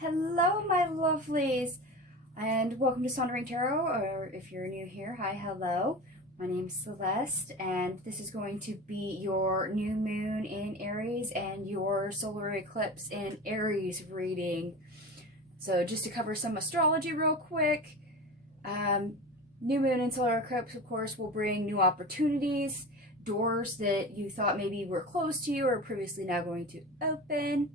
Hello, my lovelies, and welcome to Sondering Tarot, or if you're new here, hi, hello. My name is Celeste, and this is going to be your new moon in Aries and your solar eclipse in Aries reading. So just to cover some astrology real quick, new moon and solar eclipse, of course, will bring new opportunities, doors that you thought maybe were closed to you are previously now going to open.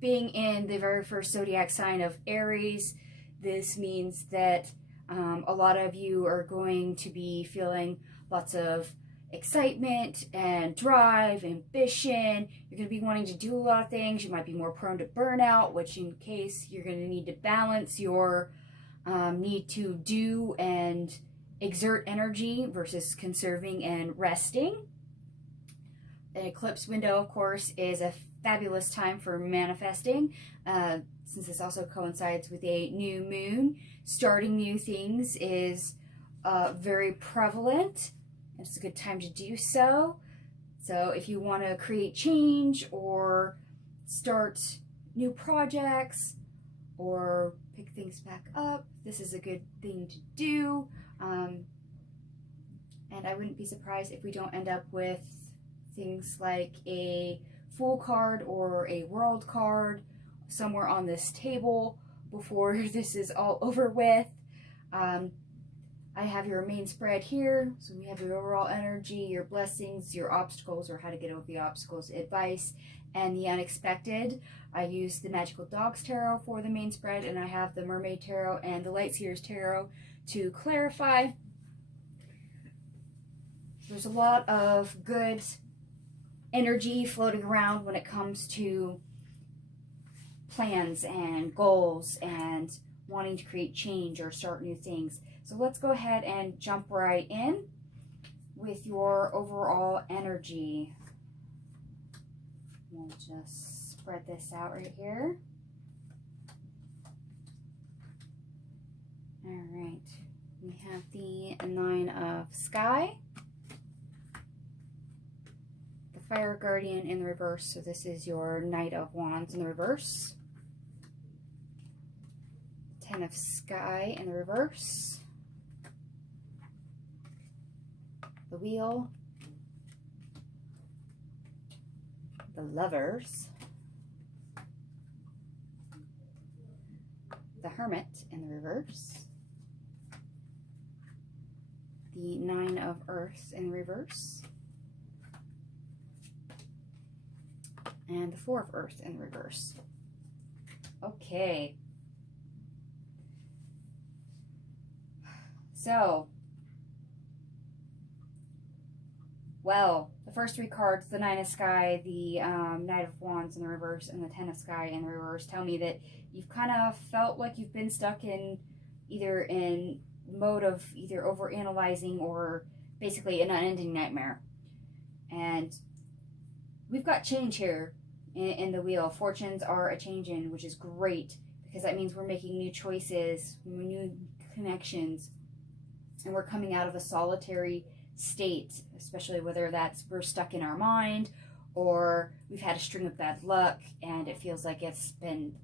Being in the very first zodiac sign of Aries, this means that a lot of you are going to be feeling lots of excitement and drive, ambition. You're going to be wanting to do a lot of things. You might be more prone to burnout, which in case you're going to need to balance your need to do and exert energy versus conserving and resting. An eclipse window, of course, is a fabulous time for manifesting, since this also coincides with a new moon. Starting new things is very prevalent. It's a good time to do so. So if you want to create change or start new projects or pick things back up, this is a good thing to do. And I wouldn't be surprised if we don't end up with things like a Fool card or a World card somewhere on this table before this is all over with. I have your main spread here, so we have your overall energy, your blessings, your obstacles, or how to get over the obstacles, advice, and the unexpected. I use the Magical Dogs Tarot for the main spread, and I have the Mermaid Tarot and the Light Seers Tarot to clarify. There's a lot of good energy floating around when it comes to plans and goals and wanting to create change or start new things. So let's go ahead and jump right in with your overall energy. We'll just spread this out right here. All right, we have the Nine of Sky, Fire Guardian in the reverse, so this is your Knight of Wands in the reverse. Ten of Sky in the reverse. The Wheel. The Lovers. The Hermit in the reverse. The Nine of Earth in the reverse. And the Four of Earth in reverse. Okay. So, well, the first three cards, the Nine of Sky, the Knight of Wands in the reverse, and the Ten of Sky in the reverse, tell me that you've kind of felt like you've been stuck in either in mode of either overanalyzing or basically an unending nightmare. And we've got change here in the wheel. Fortunes are a change in, which is great because that means we're making new choices, new connections, and we're coming out of a solitary state, especially whether that's we're stuck in our mind or we've had a string of bad luck and it feels like it's been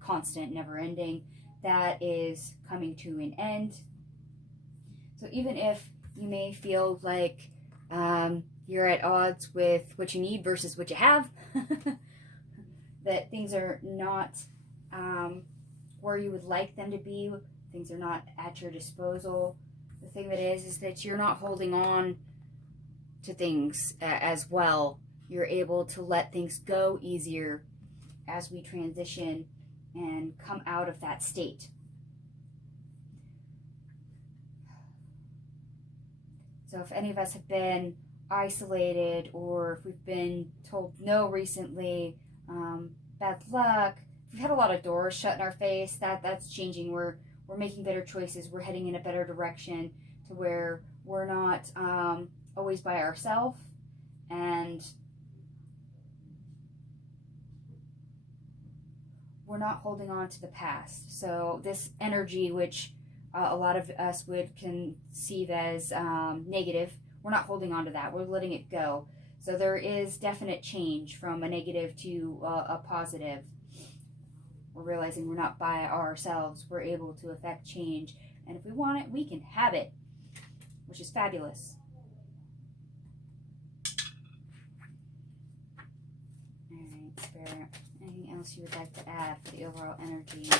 constant, never ending. That is coming to an end. So even if you may feel like you're at odds with what you need versus what you have, that things are not where you would like them to be, things are not at your disposal. The thing that is that you're not holding on to things as well. You're able to let things go easier as we transition and come out of that state. So if any of us have been isolated or if we've been told no recently, bad luck, we've had a lot of doors shut in our face, that's changing. We're making better choices. We're heading in a better direction to where we're not always by ourselves, and we're not holding on to the past. So this energy, which a lot of us would conceive as negative, we're not holding on to that. We're letting it go. So there is definite change from a negative to a positive. We're realizing we're not by ourselves. We're able to affect change. And if we want it, we can have it, which is fabulous. All right, Spirit. Anything else you would like to add for the overall energy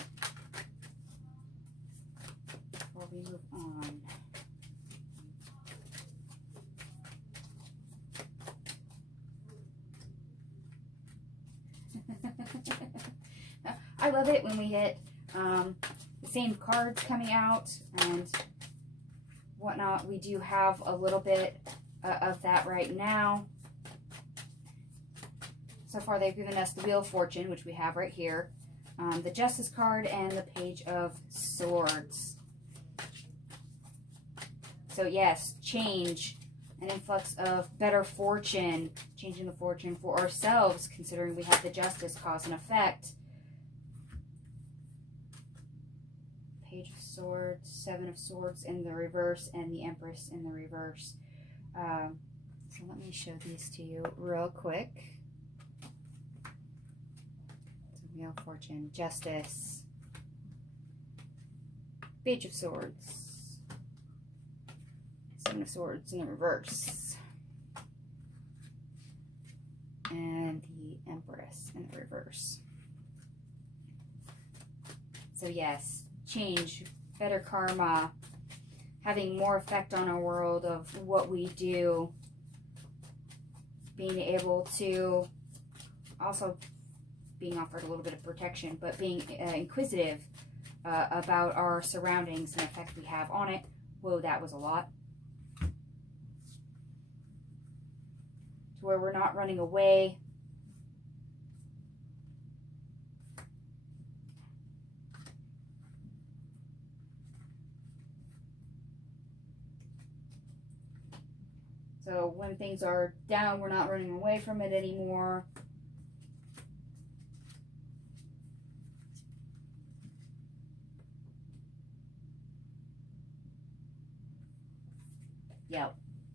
before we move on? I love it when we hit the same cards coming out and whatnot. We do have a little bit of that right now. So far they've given us the Wheel of Fortune, which we have right here, the Justice card, and the Page of Swords. So yes, change, an influx of better fortune, changing the fortune for ourselves, considering we have the Justice, cause and effect. Page of Swords, Seven of Swords in the reverse, and the Empress in the reverse. So let me show these to you real quick. So Wheel of Fortune, Justice, Page of Swords, Seven of Swords in the reverse, and the Empress in the reverse. So yes, change, better karma, having more effect on our world of what we do, being able to, also being offered a little bit of protection, but being inquisitive about our surroundings and effect we have on it. Whoa, that was a lot. To where we're not running away. So when things are down, we're not running away from it anymore.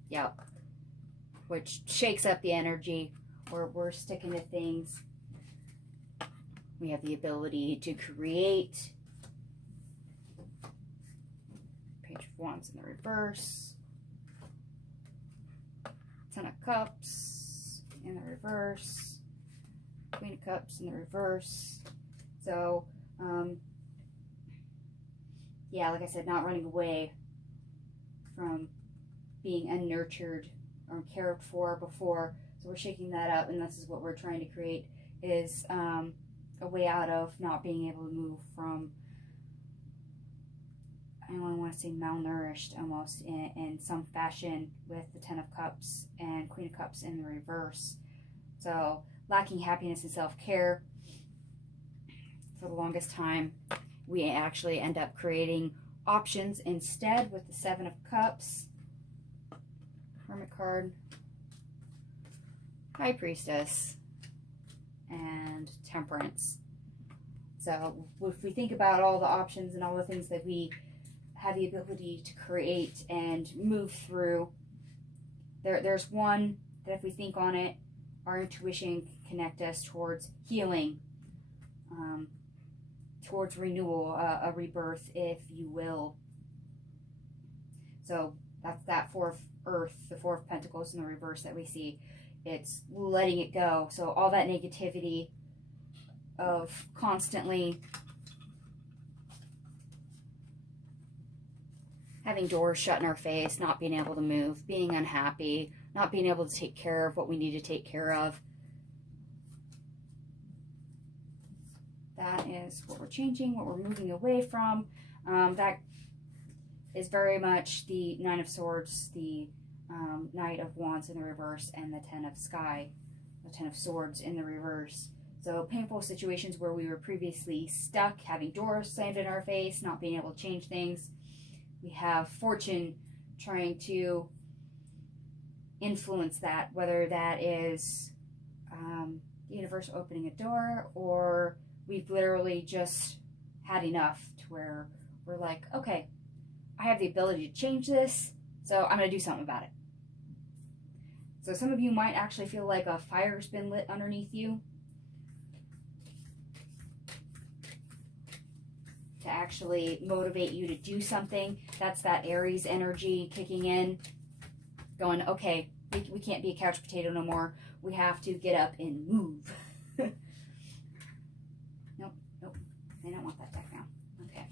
Yep. Which shakes up the energy, where we're sticking to things. We have the ability to create. Page of Wands in the reverse. Ten of Cups in the reverse. Queen of Cups in the reverse. So, yeah, like I said, not running away from being unnurtured or cared for before. So we're shaking that up, and this is what we're trying to create, is a way out of not being able to move from, I don't want to say malnourished almost, in some fashion, with the Ten of Cups and Queen of Cups in the reverse. So lacking happiness and self-care for the longest time. We actually end up creating options instead with the Seven of Cups, Hermit card, High Priestess, and Temperance. So if we think about all the options and all the things that we have the ability to create and move through, there's one that if we think on it, our intuition can connect us towards healing, towards renewal, a rebirth, if you will. So that's that Four of Earth, the Four of Pentacles in the reverse that we see. It's letting it go. So all that negativity of constantly having doors shut in our face, not being able to move, being unhappy, not being able to take care of what we need to take care of. That is what we're changing, what we're moving away from. That is very much the Nine of Swords, the Knight of Wands in the reverse, and the Ten of Swords in the reverse. So painful situations where we were previously stuck, having doors slammed in our face, not being able to change things. We have Fortune trying to influence that, whether that is the universe opening a door, or we've literally just had enough to where we're like, okay, I have the ability to change this, so I'm going to do something about it. So some of you might actually feel like a fire's been lit underneath you. actually motivate you to do something. That's that Aries energy kicking in, going, okay, we can't be a couch potato no more. We have to get up and move. Nope, nope. I don't want that deck now. Okay.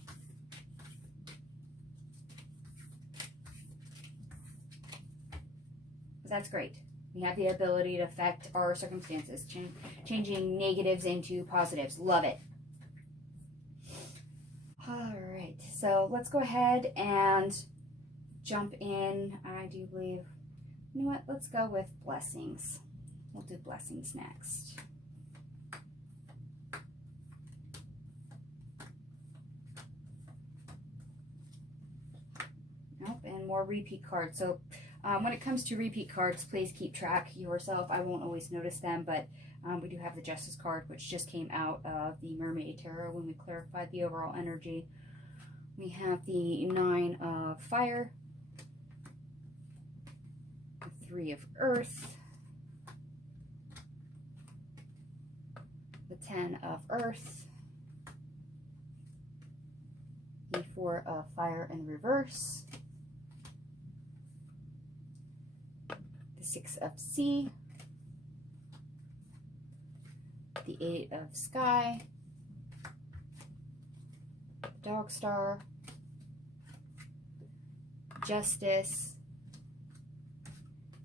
But that's great. We have the ability to affect our circumstances, changing negatives into positives. Love it. All right, so let's go ahead and jump in. I do believe, you know what, let's go with blessings. We'll do blessings next. Nope, and more repeat cards. So when it comes to repeat cards, please keep track yourself. I won't always notice them, but we do have the Justice card, which just came out of the Mermaid Tarot when we clarified the overall energy. We have the 9 of Fire, the 3 of Earth, the 10 of Earth, the 4 of Fire in reverse, the 6 of Sea, the 8 of Sky, Dog Star, Justice,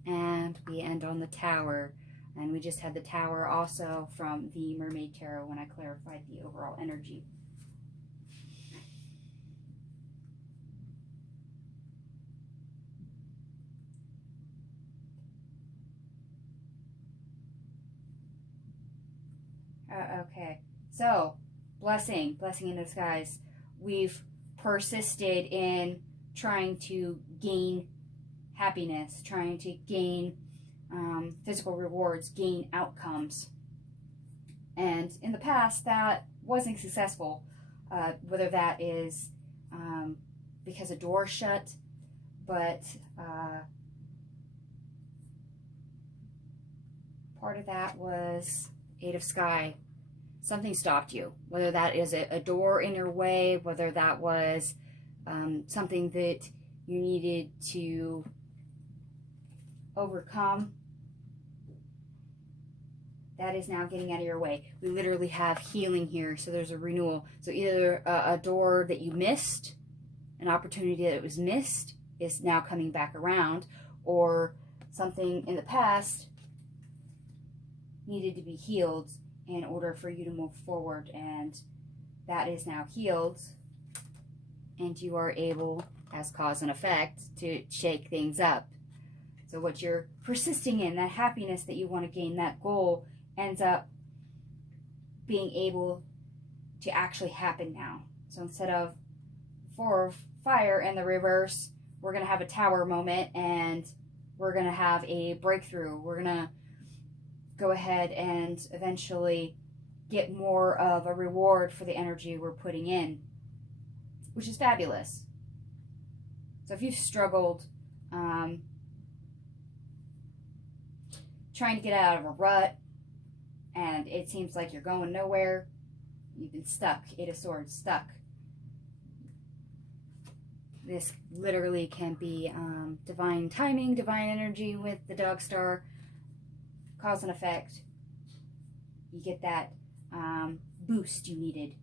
and we end on the Tower. And we just had the Tower also from the Mermaid Tarot when I clarified the overall energy. Okay, so blessing in disguise. We've persisted in trying to gain happiness, trying to gain physical rewards, gain outcomes. And in the past, that wasn't successful, whether that is because a door shut, but part of that was 8 of Sky. Something stopped you, whether that is a door in your way, whether that was something that you needed to overcome. That is now getting out of your way. We literally have healing here, so there's a renewal. So either a door that you missed, an opportunity that was missed, is now coming back around, or something in the past needed to be healed in order for you to move forward, and that is now healed, and you are able, as cause and effect, to shake things up. So what you're persisting in, that happiness that you want to gain, that goal, ends up being able to actually happen now. So instead of 4 of Fire in the reverse, we're going to have a Tower moment, and we're going to have a breakthrough. We're going to go ahead and eventually get more of a reward for the energy we're putting in, which is fabulous. So if you've struggled trying to get out of a rut and it seems like you're going nowhere, you've been stuck, 8 of Swords, stuck. This literally can be divine timing, divine energy with the Dog Star. Cause and effect. You get that boost you needed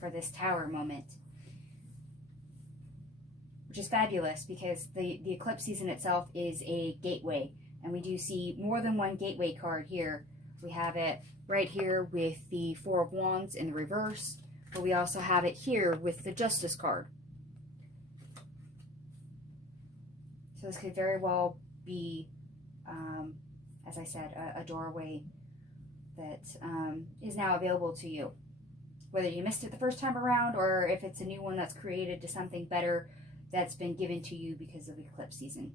for this Tower moment, which is fabulous because the eclipse season itself is a gateway, and we do see more than one gateway card here. We have it right here with the 4 of Wands in the reverse, but we also have it here with the Justice card. So this could very well be as I said, a doorway that is now available to you. Whether you missed it the first time around, or if it's a new one that's created to something better that's been given to you because of eclipse season.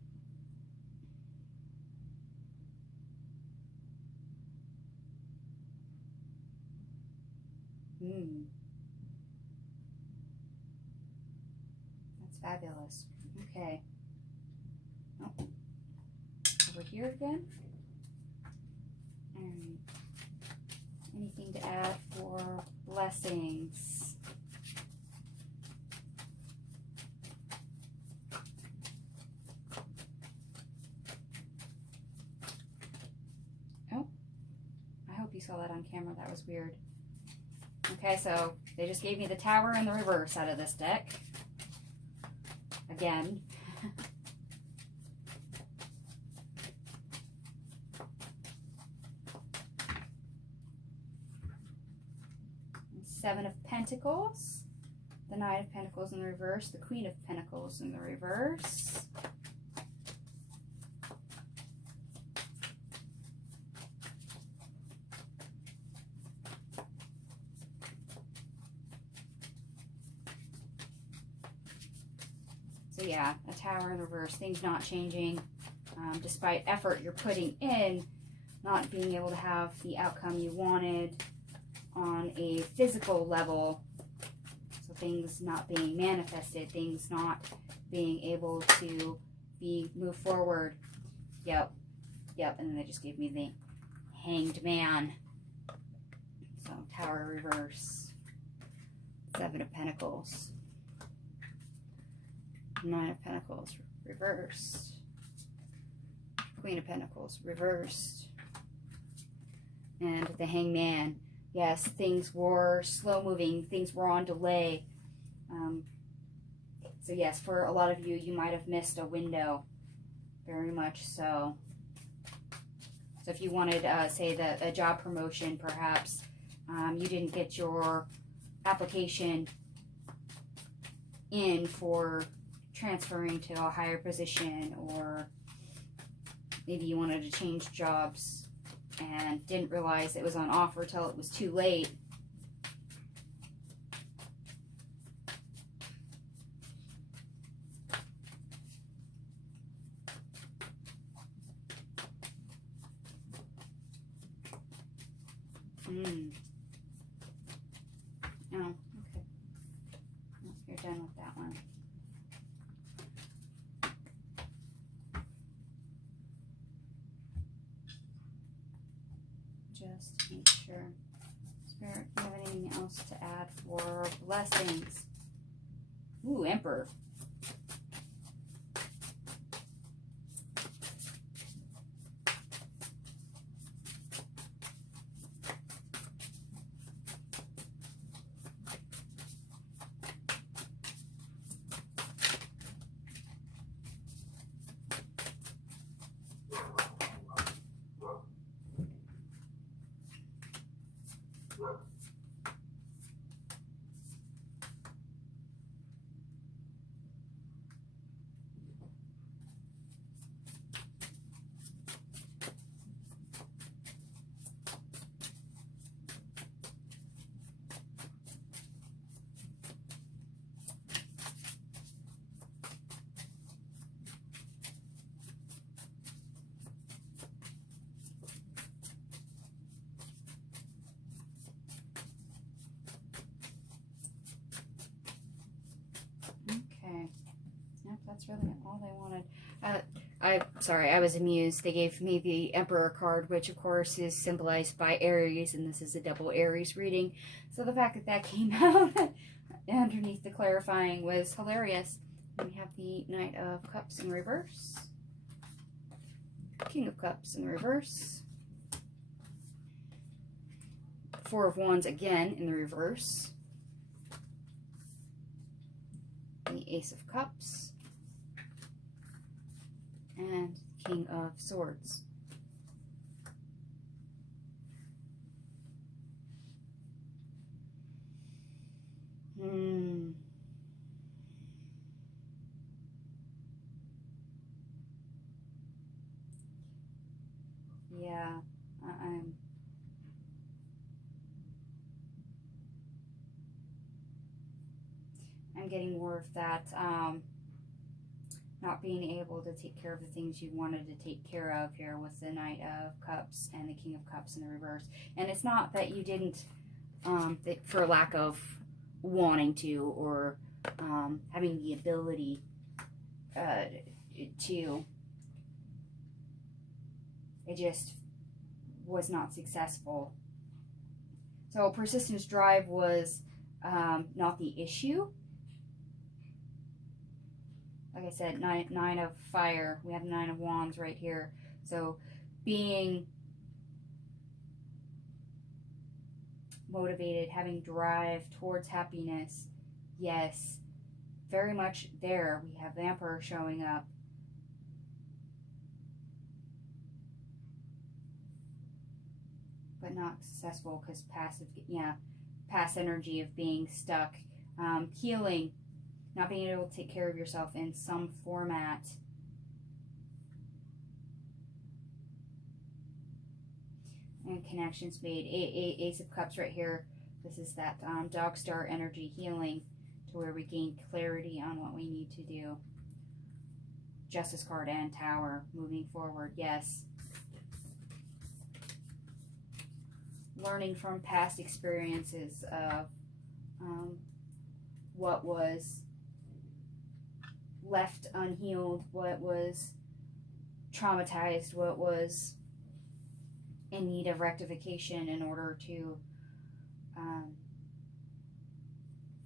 That's fabulous. Okay. Oh. Over here again. And anything to add for blessings? saw that on camera. That was weird. Okay, so they just gave me the Tower and the Reverse out of this deck. Again. Seven of Pentacles. The Knight of Pentacles in the reverse. The Queen of Pentacles in the reverse. So yeah, a Tower in reverse, things not changing, despite effort you're putting in, not being able to have the outcome you wanted on a physical level. So things not being manifested, things not being able to be moved forward. Yep, and then they just gave me the Hanged Man. So Tower reverse, Seven of Pentacles. Nine of Pentacles reversed, Queen of Pentacles reversed, and the Hangman. Yes, things were slow moving, things were on delay. So yes, for a lot of you, you might have missed a window, very much so. So if you wanted, say, a job promotion, perhaps you didn't get your application in for transferring to a higher position, or maybe you wanted to change jobs and didn't realize it was on offer till it was too late. Oh, okay. Well, you're done with that one. Just make sure. Spirit, do you have anything else to add for blessings? Ooh, Emperor. Okay. Yep, that's really all they wanted. Sorry, I was amused. They gave me the Emperor card, which of course is symbolized by Aries, and this is a double Aries reading. So the fact that that came out underneath the clarifying was hilarious. And we have the Knight of Cups in reverse. King of Cups in reverse. Four of Wands again in the reverse. The Ace of Cups, and King of Swords. Yeah, I'm getting more of that, not being able to take care of the things you wanted to take care of here with the Knight of Cups and the King of Cups in the reverse. And it's not that you didn't, for lack of wanting to, or having the ability to. It just was not successful. So persistence drive was not the issue. Like I said, nine of fire. We have Nine of Wands right here. So being motivated, having drive towards happiness. Yes, very much there. We have the Emperor showing up. But not successful because past energy of being stuck. Healing, not being able to take care of yourself in some format. And connections made. Ace of Cups right here. This is that dog star energy healing to where we gain clarity on what we need to do. Justice card and Tower moving forward. Yes. Learning from past experiences of what was left unhealed, what was traumatized, what was in need of rectification in order to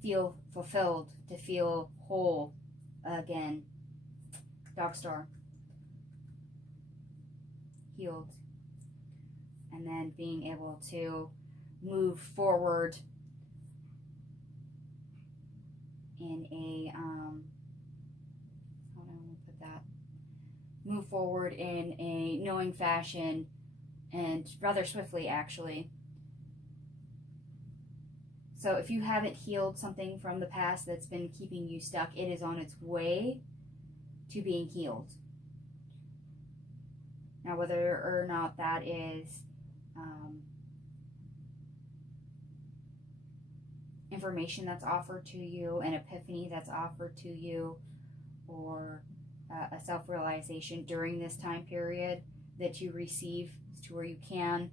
feel fulfilled, to feel whole again. Dog star. Healed. And then being able to move forward in a, how do I put that? Move forward in a knowing fashion, and rather swiftly, actually. So if you haven't healed something from the past that's been keeping you stuck, it is on its way to being healed. Now, whether or not that is information that's offered to you, an epiphany that's offered to you, or a self-realization during this time period that you receive to where you can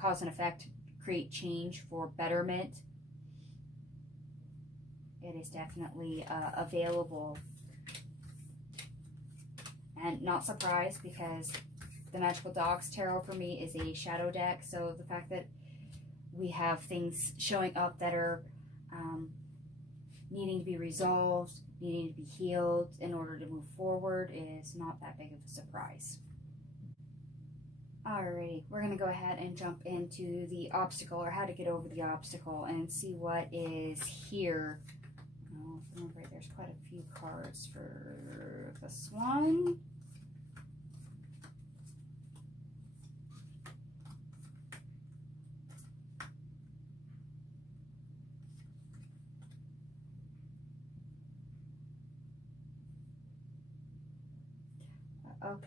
cause and effect, create change for betterment, it is definitely available. And not surprised, because the Magical Dogs Tarot for me is a shadow deck, so the fact that we have things showing up that are needing to be resolved, needing to be healed in order to move forward is not that big of a surprise. Alrighty, we're going to go ahead and jump into the obstacle, or how to get over the obstacle, and see what is here. Oh, remember, there's quite a few cards for this one.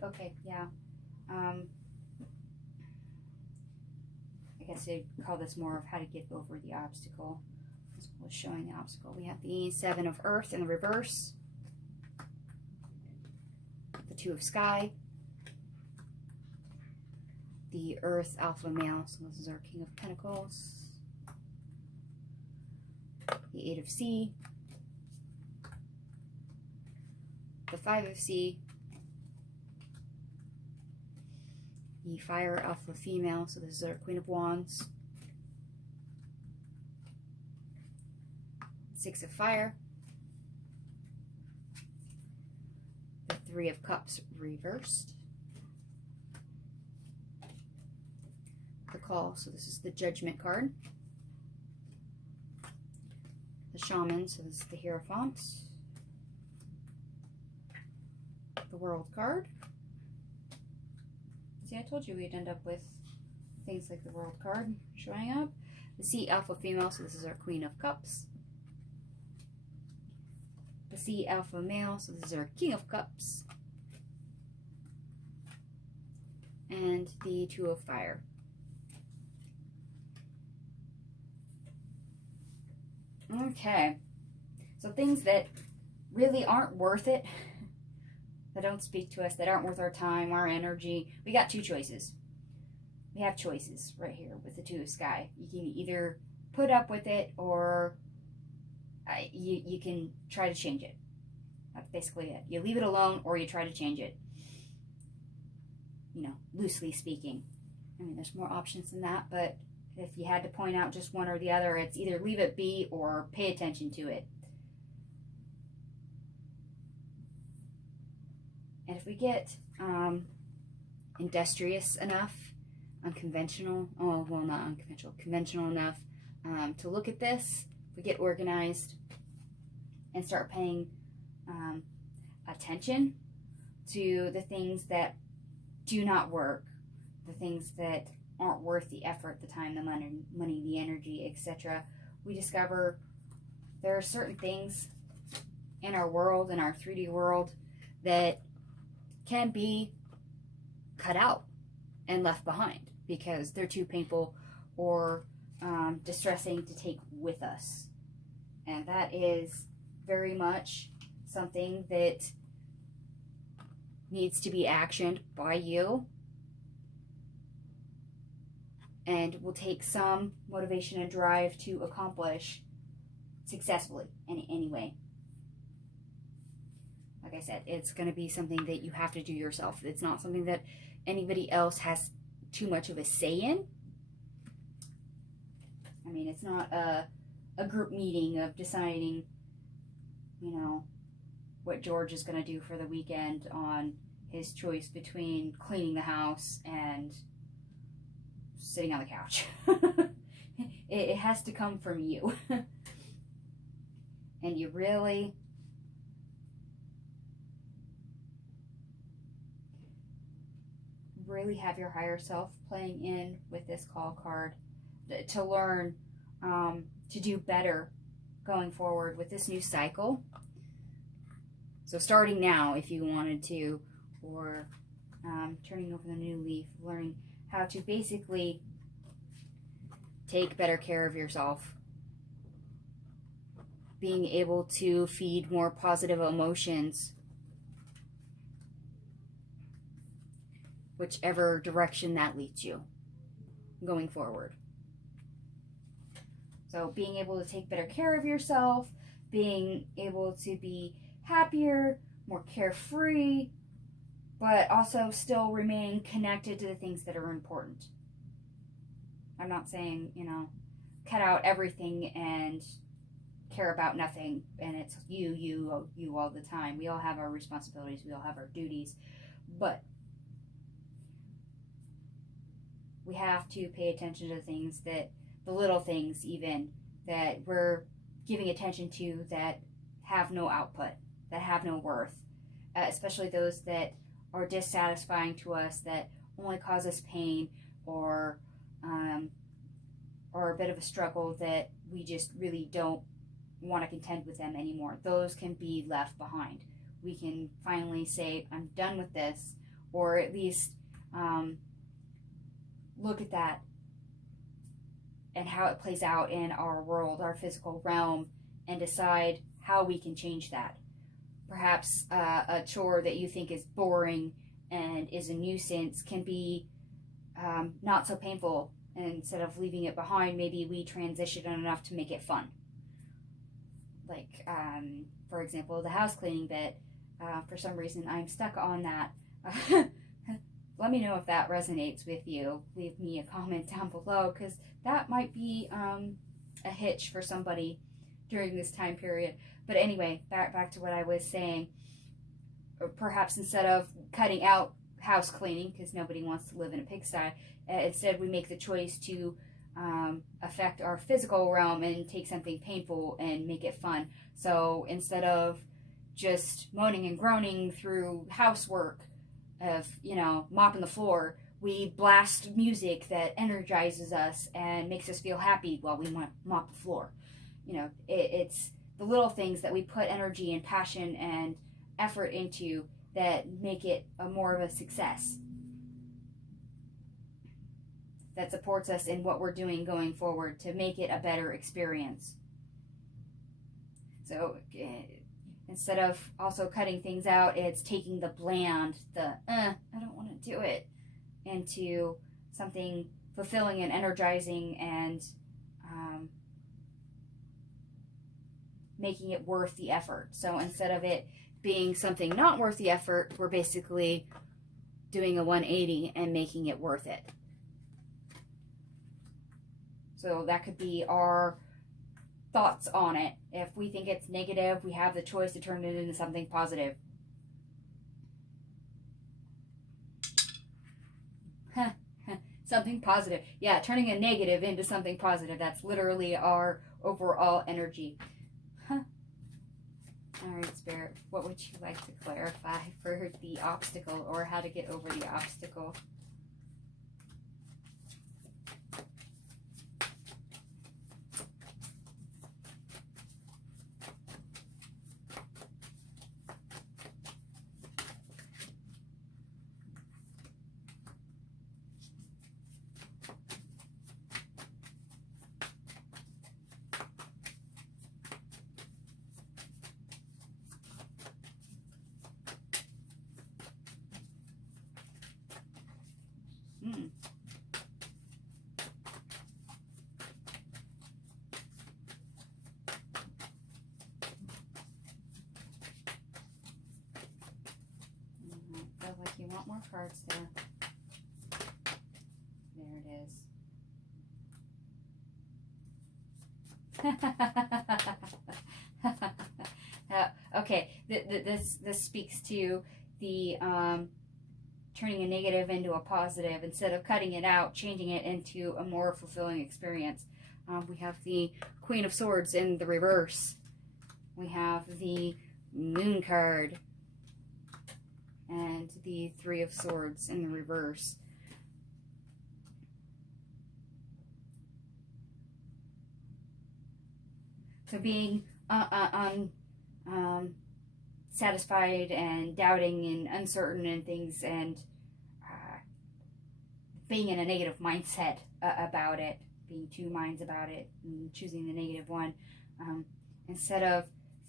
Okay, yeah. I guess they'd call this more of how to get over the obstacle. This was showing the obstacle. We have the Seven of Earth in the reverse, the Two of Sky, the Earth Alpha Male, so this is our King of Pentacles, the Eight of Sea, the Five of Sea, the Fire Alpha Female, so this is our Queen of Wands, Six of Fire, the Three of Cups reversed, the Call, so this is the Judgment card, the Shaman, so this is the Hierophant, the World card. See, I told you we'd end up with things like the World card showing up. The Sea Alpha Female, so this is our Queen of Cups. The Sea Alpha Male, so this is our King of Cups. And the Two of Fire. Okay, so things that really aren't worth it, that don't speak to us, that aren't worth our time, our energy. We got two choices. We have choices right here with the Two of Sky. You can either put up with it, or you can try to change it. That's basically it. You leave it alone, or you try to change it. You know, loosely speaking. I mean, there's more options than that, but if you had to point out just one or the other, it's either leave it be or pay attention to it. And if we get industrious enough, unconventional, oh, well, not unconventional, conventional enough, to look at this, we get organized and start paying attention to the things that do not work, the things that aren't worth the effort, the time, the money, the energy, etc. We discover there are certain things in our world, in our 3D world, that can be cut out and left behind because they're too painful or distressing to take with us. And that is very much something that needs to be actioned by you and will take some motivation and drive to accomplish successfully anyway. Like I said, it's going to be something that you have to do yourself. It's not something that anybody else has too much of a say in. I mean, it's not a group meeting of deciding, you know, what George is going to do for the weekend on his choice between cleaning the house and sitting on the couch. It has to come from you. And you really have your higher self playing in with this call card to learn to do better going forward with this new cycle. So starting now, if you wanted to, or turning over the new leaf, learning how to basically take better care of yourself, being able to feed more positive emotions, whichever direction that leads you going forward. So being able to take better care of yourself, being able to be happier, more carefree, but also still remain connected to the things that are important. I'm not saying, you know, cut out everything and care about nothing and it's you all the time. We all have our responsibilities, we all have our duties, but we have to pay attention to things that, the little things even, that we're giving attention to that have no output, that have no worth, especially those that are dissatisfying to us, that only cause us pain or a bit of a struggle that we just really don't want to contend with them anymore. Those can be left behind. We can finally say, I'm done with this, or at least look at that and how it plays out in our world, our physical realm, and decide how we can change that. Perhaps a chore that you think is boring and is a nuisance can be not so painful, and instead of leaving it behind, maybe we transition it enough to make it fun. Like, for example, the house cleaning bit. For some reason, I'm stuck on that. Let me know if that resonates with you. Leave me a comment down below, because that might be a hitch for somebody during this time period. But anyway, back to what I was saying. Perhaps instead of cutting out house cleaning, because nobody wants to live in a pigsty, instead we make the choice to affect our physical realm and take something painful and make it fun. So instead of just moaning and groaning through housework of, you know, mopping the floor, we blast music that energizes us and makes us feel happy while we mop the floor. You know, it's the little things that we put energy and passion and effort into that make it more of a success, that supports us in what we're doing going forward to make it a better experience. So instead of also cutting things out, it's taking the bland, I don't want to do it, into something fulfilling and energizing and making it worth the effort. So instead of it being something not worth the effort, we're basically doing a 180 and making it worth it. So that could be our thoughts on it. If we think it's negative, we have the choice to turn it into something positive. Something positive. Yeah, turning a negative into something positive. That's literally our overall energy. Huh. All right, Spirit, what would you like to clarify for the obstacle, or how to get over the obstacle? Hmm. Feels like you want more cards there. There it is. Okay, this speaks to the turning a negative into a positive. Instead of cutting it out, changing it into a more fulfilling experience. We have the Queen of Swords in the reverse. We have the Moon card and the Three of Swords in the reverse. So being satisfied and doubting and uncertain and things, and being in a negative mindset about it, being two minds about it, and choosing the negative one. Instead of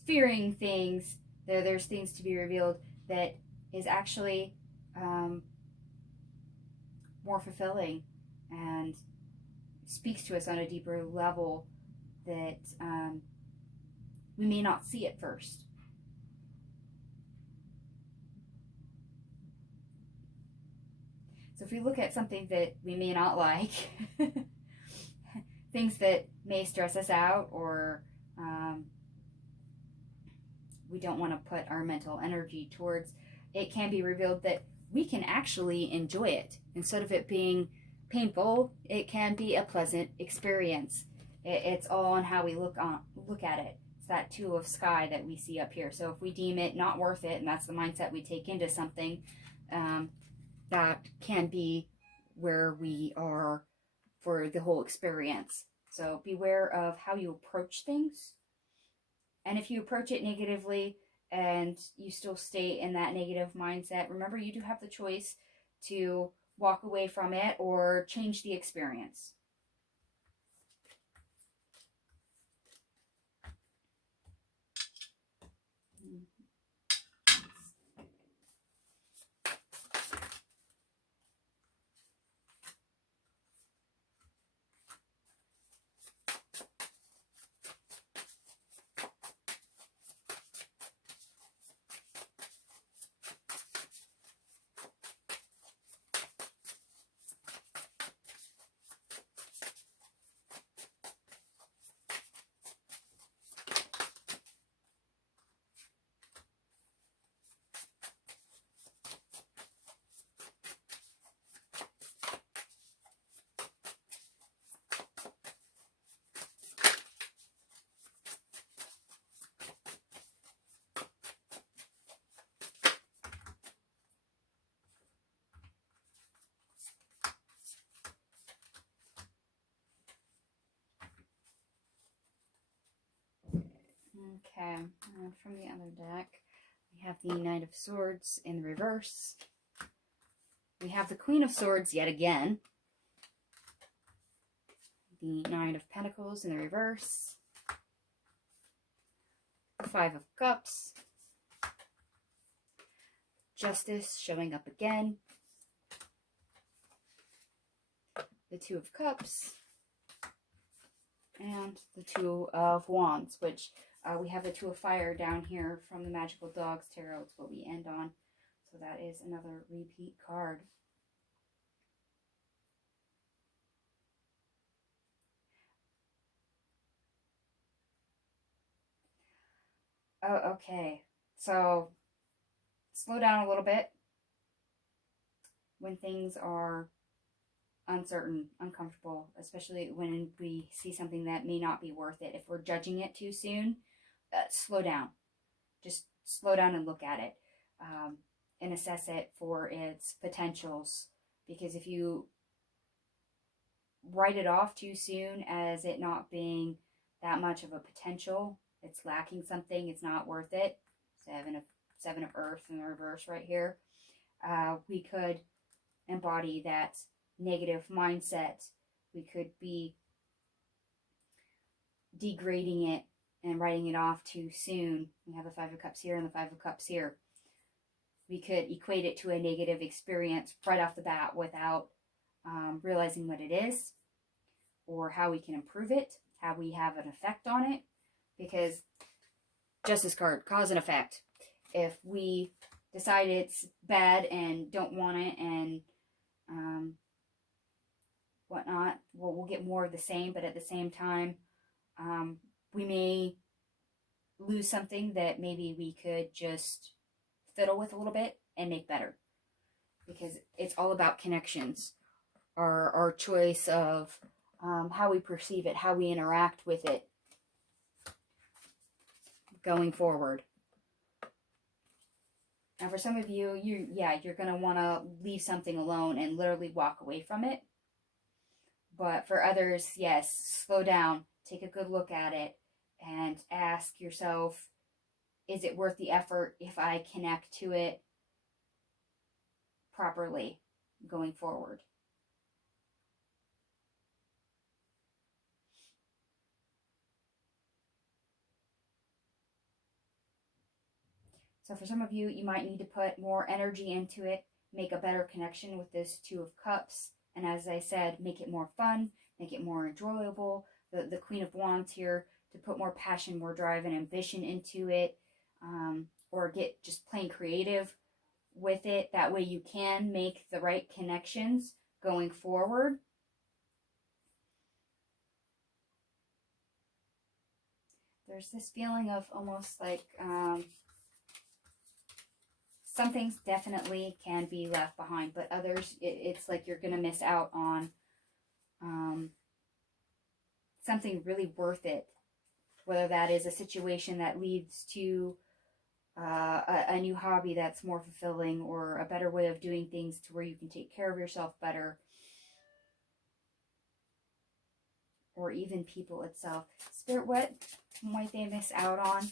fearing things, there's things to be revealed that is actually more fulfilling and speaks to us on a deeper level that we may not see at first. So if we look at something that we may not like, things that may stress us out, or we don't want to put our mental energy towards, it can be revealed that we can actually enjoy it. Instead of it being painful, it can be a pleasant experience. It's all on how we look at it. It's that Two of Sky that we see up here. So if we deem it not worth it, and that's the mindset we take into something, that can be where we are for the whole experience. So beware of how you approach things. And if you approach it negatively and you still stay in that negative mindset, remember, you do have the choice to walk away from it or change the experience. Okay, and from the other deck, we have the Knight of Swords in the reverse. We have the Queen of Swords yet again. The Nine of Pentacles in the reverse. The Five of Cups. Justice showing up again. The Two of Cups. And the Two of Wands, which we have the Two of Fire down here from the Magical Dogs Tarot. It's what we end on. So that is another repeat card. Oh, okay. So slow down a little bit when things are uncertain, uncomfortable, especially when we see something that may not be worth it. If we're judging it too soon, slow down. Just slow down and look at it, and assess it for its potentials. Because if you write it off too soon as it not being that much of a potential, it's lacking something, it's not worth it. Seven of Earth in the reverse right here. We could embody that negative mindset. We could be degrading it and writing it off too soon. We have the Five of Cups here and the Five of Cups here. We could equate it to a negative experience right off the bat without realizing what it is or how we can improve it, how we have an effect on it. Because Justice card, cause and effect. If we decide it's bad and don't want it and whatnot, we'll get more of the same. But at the same time, we may lose something that maybe we could just fiddle with a little bit and make better. Because it's all about connections. Our choice of how we perceive it, how we interact with it going forward. Now, for some of you, you're going to want to leave something alone and literally walk away from it. But for others, yes, slow down, take a good look at it, and ask yourself, is it worth the effort if I connect to it properly going forward? So for some of you, you might need to put more energy into it, make a better connection with this Two of Cups. And as I said, make it more fun, make it more enjoyable. The Queen of Wands here, to put more passion, more drive, and ambition into it. Or get just plain creative with it. That way you can make the right connections going forward. There's this feeling of almost like some things definitely can be left behind, but others, it's like you're going to miss out on something really worth it. Whether that is a situation that leads to a new hobby that's more fulfilling, or a better way of doing things to where you can take care of yourself better, or even people itself. Spirit, what might they miss out on?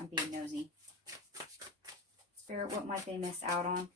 I'm being nosy. Spirit, what might they miss out on?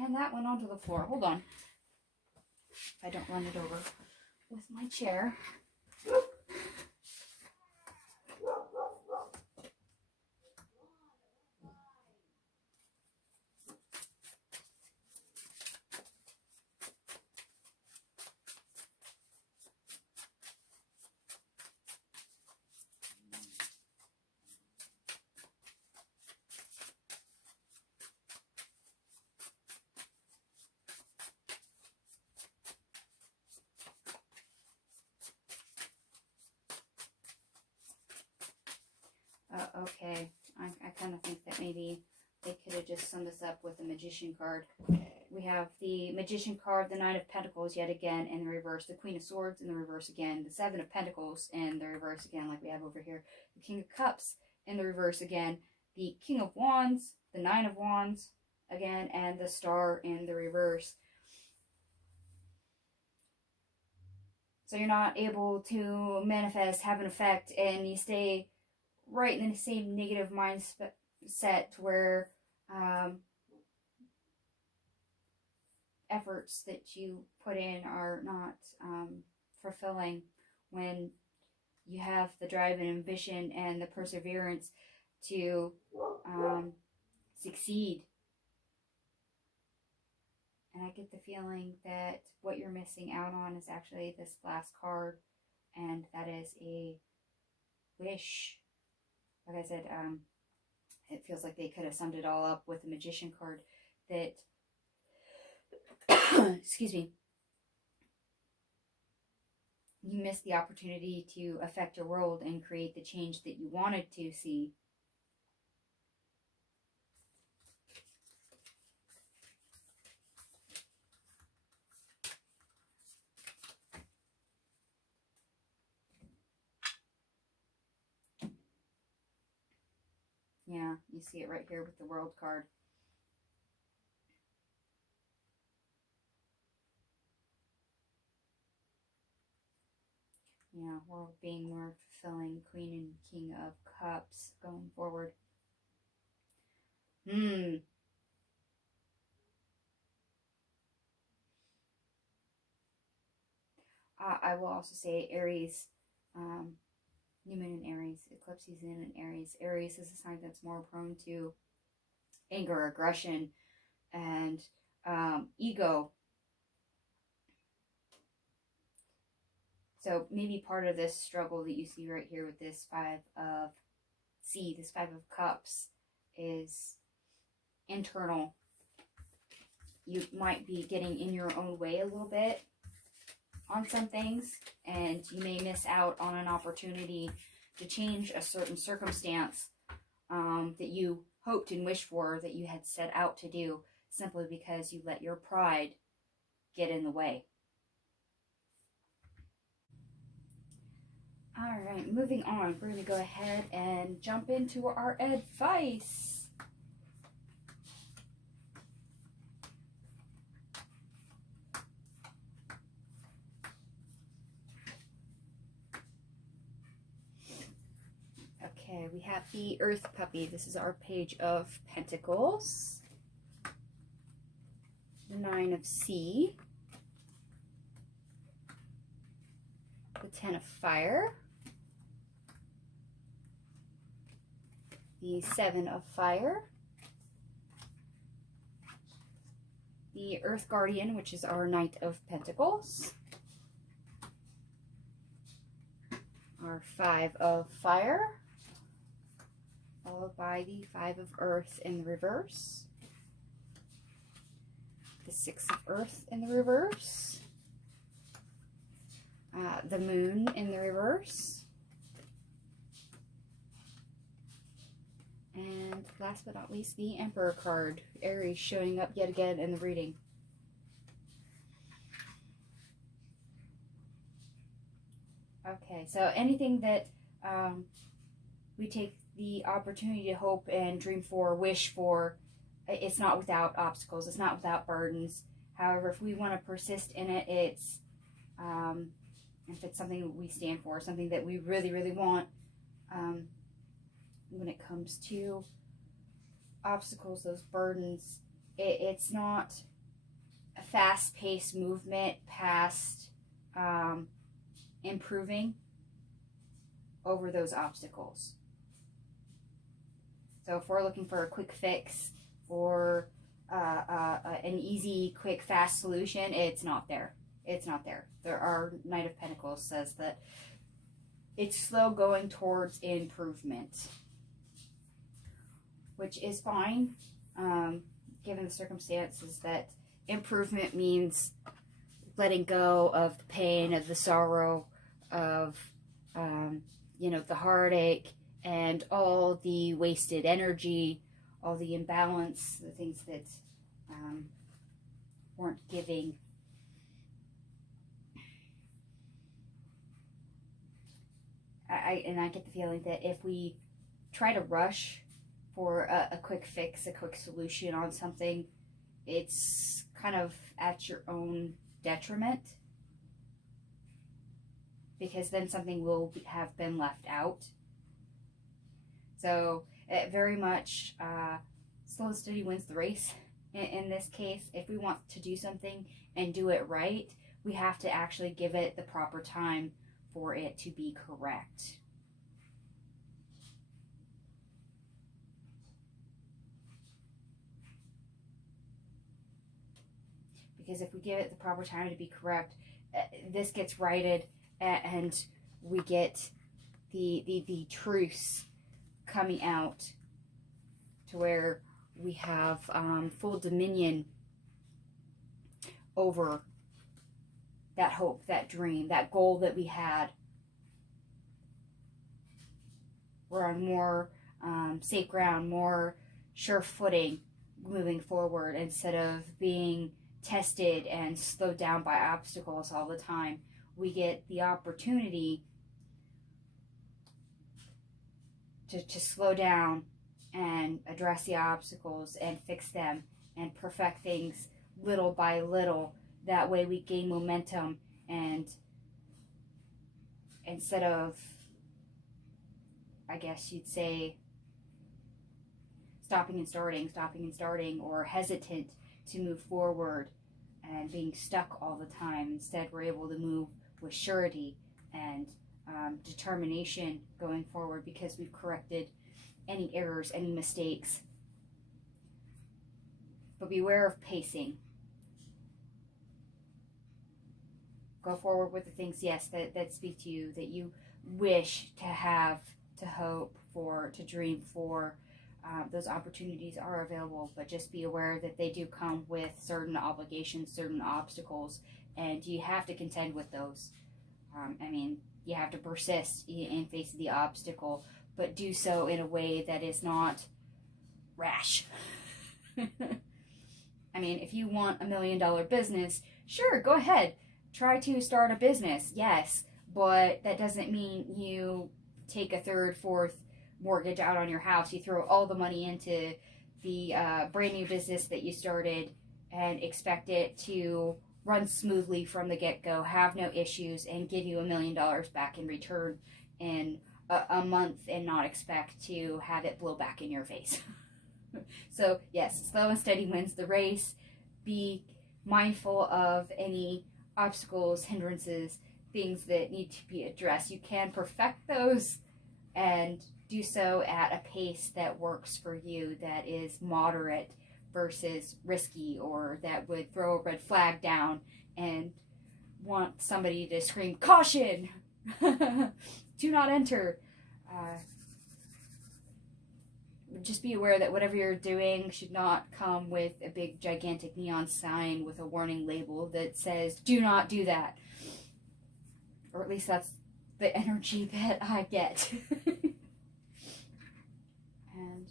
And that went onto the floor. Hold on. If I don't run it over with my chair. Okay, I kind of think that maybe they could have just summed this up with the Magician card. We have the Magician card, the Nine of Pentacles yet again in the reverse, the Queen of Swords in the reverse again, the Seven of Pentacles in the reverse again like we have over here, the King of Cups in the reverse again, the King of Wands, the Nine of Wands again, and the Star in the reverse. So you're not able to manifest, have an effect, and you stay right in the same negative mindset where efforts that you put in are not fulfilling, when you have the drive and ambition and the perseverance to succeed. And I get the feeling that what you're missing out on is actually this last card, and that is a wish. Like I said, it feels like they could have summed it all up with the Magician card, that excuse me, you missed the opportunity to affect your world and create the change that you wanted to see. Yeah, you see it right here with the World card. Yeah, world being more fulfilling, Queen and King of Cups going forward. I will also say Aries, new moon in Aries, eclipse season in Aries. Aries is a sign that's more prone to anger, aggression, and ego. So maybe part of this struggle that you see right here with this this Five of Cups, is internal. You might be getting in your own way a little bit on some things, and you may miss out on an opportunity to change a certain circumstance that you hoped and wished for, that you had set out to do, simply because you let your pride get in the way. All right, moving on. We're going to go ahead and jump into our advice. Okay, we have the Earth Puppy. This is our Page of Pentacles. The Nine of Sea. The Ten of Fire. The Seven of Fire. The Earth Guardian, which is our Knight of Pentacles. Our Five of Fire, followed by the Five of Earth in the reverse. The Six of Earth in the reverse. The Moon in the reverse. And last but not least, the Emperor card. Aries showing up yet again in the reading. Okay, so anything that we take the opportunity to hope and dream for, wish for, it's not without obstacles, it's not without burdens. However, if we want to persist in it, it's if it's something that we stand for, something that we really, really want, when it comes to obstacles, those burdens, it's not a fast-paced movement past improving over those obstacles. So if we're looking for a quick fix or an easy, quick, fast solution, it's not there. It's not there. Our Knight of Pentacles says that it's slow going towards improvement, which is fine, given the circumstances that improvement means letting go of the pain, of the sorrow, of, the heartache, and all the wasted energy, all the imbalance, the things that weren't giving. I get the feeling that if we try to rush for a quick fix, a quick solution on something, it's kind of at your own detriment, because then something will have been left out. So very much slow and steady wins the race. in this case, if we want to do something and do it right, we have to actually give it the proper time for it to be correct. Because if we give it the proper time to be correct, this gets righted and we get the truths coming out to where we have full dominion over that hope, that dream, that goal that we had. We're on more safe ground, more sure footing moving forward instead of being tested and slowed down by obstacles all the time. We get the opportunity to slow down and address the obstacles and fix them and perfect things little by little. That way we gain momentum, and instead of, I guess you'd say, stopping and starting, or hesitant to move forward and being stuck all the time. Instead, we're able to move with surety and determination going forward because we've corrected any errors, any mistakes. But beware of pacing. Go forward with the things, yes, that speak to you, that you wish to have, to hope for, to dream for. Those opportunities are available, but just be aware that they do come with certain obligations, certain obstacles, and you have to contend with those. You have to persist in face of the obstacle, but do so in a way that is not rash. If you want $1 million business, sure, go ahead. Try to start a business, yes, but that doesn't mean you take a third, fourth mortgage out on your house. You throw all the money into the brand new business that you started and expect it to run smoothly from the get-go, have no issues, and give you $1 million back in return in a month and not expect to have it blow back in your face. So yes, slow and steady wins the race. Be mindful of any obstacles, hindrances, things that need to be addressed. You can perfect those and do so at a pace that works for you, that is moderate versus risky, or that would throw a red flag down and want somebody to scream, "Caution! Do not enter." Just be aware that whatever you're doing should not come with a big gigantic neon sign with a warning label that says, "Do not do that." Or at least that's the energy that I get. And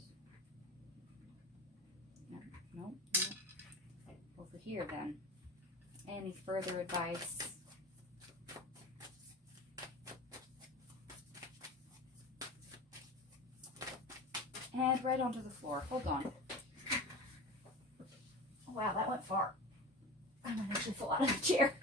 no. Over here then. Any further advice? And right onto the floor. Hold on. Wow, that went far. I might actually fall out of the chair.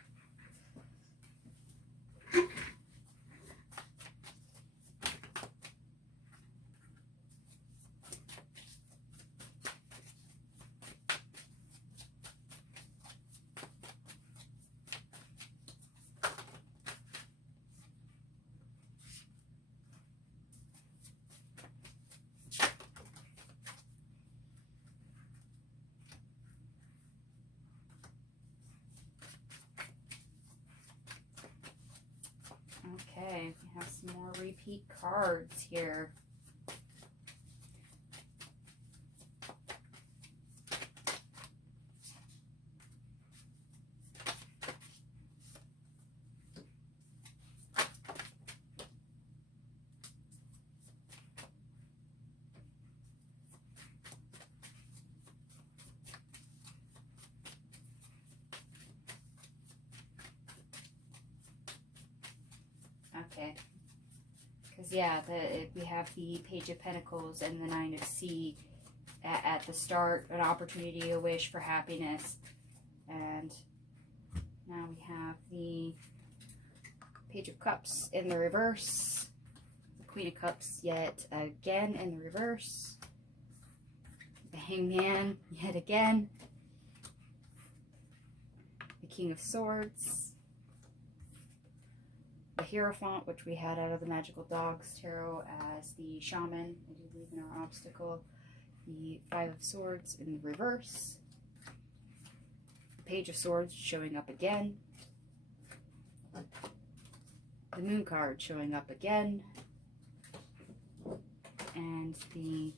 Okay, we have some more repeat cards here. Okay, because yeah, we have the Page of Pentacles and the Nine of Sea at the start, an opportunity, a wish for happiness, and now we have the Page of Cups in the reverse, the Queen of Cups yet again in the reverse, The Hangman yet again. The King of Swords. The Hierophant, which we had out of the Magical Dogs Tarot as the Shaman, I do believe in our obstacle. The Five of Swords in the reverse. The Page of Swords showing up again. The Moon card showing up again. And the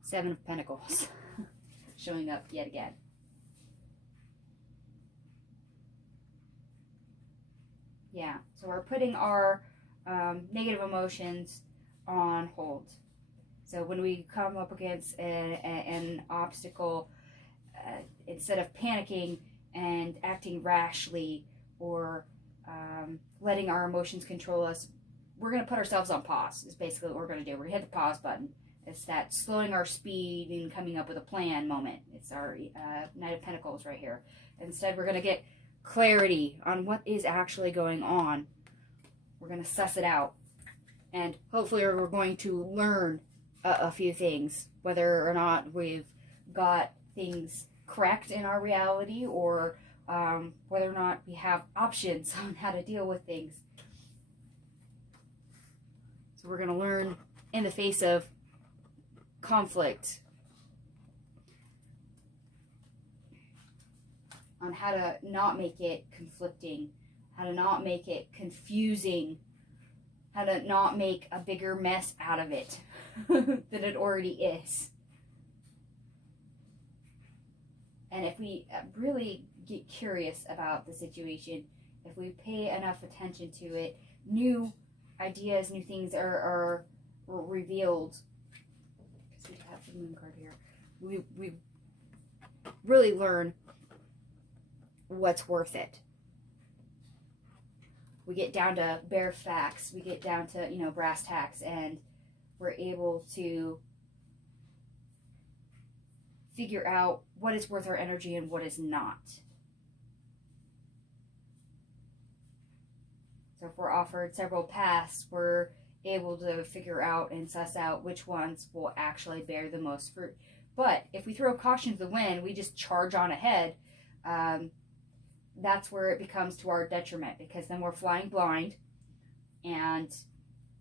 Seven of Pentacles showing up yet again. Yeah, so we're putting our negative emotions on hold. So when we come up against an obstacle, instead of panicking and acting rashly or letting our emotions control us, we're going to put ourselves on pause is basically what we're going to do. We're going to hit the pause button. It's that slowing our speed and coming up with a plan moment. It's our Knight of Pentacles right here. Instead, we're going to get clarity on what is actually going on. We're going to suss it out. And hopefully we're going to learn a few things, whether or not we've got things correct in our reality, or whether or not we have options on how to deal with things. So we're going to learn in the face of conflict on how to not make it conflicting, how to not make it confusing, how to not make a bigger mess out of it than it already is. And if we really get curious about the situation, if we pay enough attention to it, new ideas, new things are revealed. Because we have the Moon card here. We really learn what's worth it. We get down to bare facts. We get down to, brass tacks, and we're able to figure out what is worth our energy and what is not. So if we're offered several paths, we're able to figure out and suss out which ones will actually bear the most fruit. But if we throw caution to the wind, we just charge on ahead, that's where it becomes to our detriment, because then we're flying blind and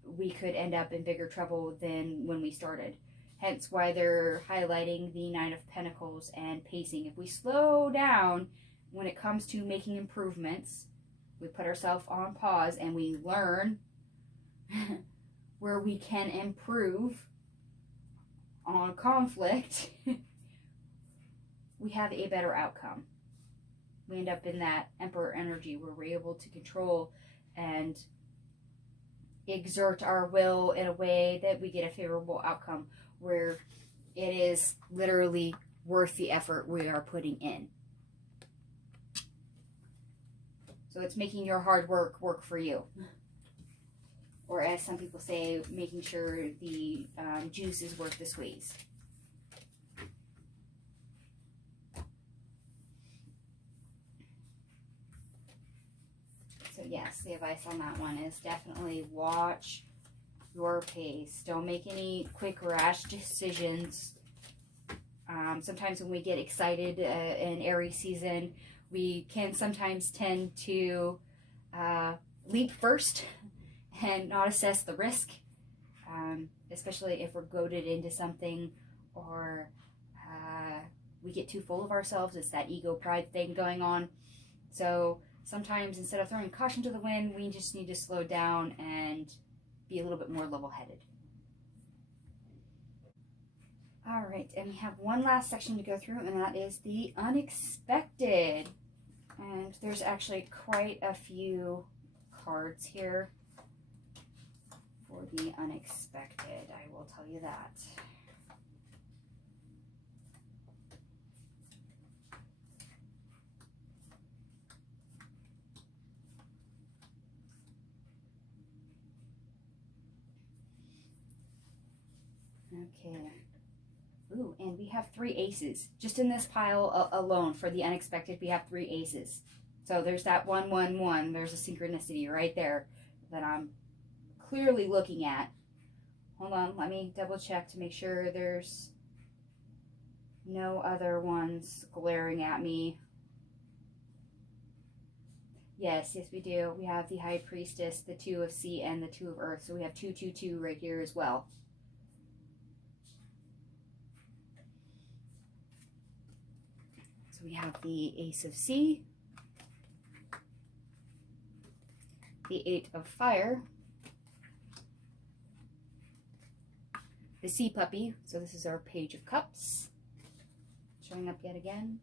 we could end up in bigger trouble than when we started. Hence why they're highlighting the Nine of Pentacles and pacing. If we slow down when it comes to making improvements, we put ourselves on pause and we learn where we can improve on conflict, we have a better outcome. We end up in that Emperor energy where we're able to control and exert our will in a way that we get a favorable outcome, where it is literally worth the effort we are putting in. So it's making your hard work for you. Or as some people say, making sure the juice is worth the squeeze. So yes, the advice on that one is definitely watch your pace. Don't make any quick, rash decisions. Sometimes when we get excited in Aries season, we can sometimes tend to leap first and not assess the risk, especially if we're goaded into something, or we get too full of ourselves. It's that ego pride thing going on. So sometimes instead of throwing caution to the wind, we just need to slow down and be a little bit more level-headed. All right, and we have one last section to go through, and that is the unexpected. And there's actually quite a few cards here for the unexpected, I will tell you that. Okay. Ooh, and we have 3 aces. Just in this pile alone for the unexpected, we have 3 aces. So there's that 1, 1, 1. There's a synchronicity right there that I'm clearly looking at. Hold on, let me double check to make sure there's no other ones glaring at me. Yes, yes we do. We have the High Priestess, the Two of Sea, and the Two of Earth. So we have 222 right here as well. So we have the Ace of Sea, the Eight of Fire, the Sea Puppy. So this is our Page of Cups, showing up yet again.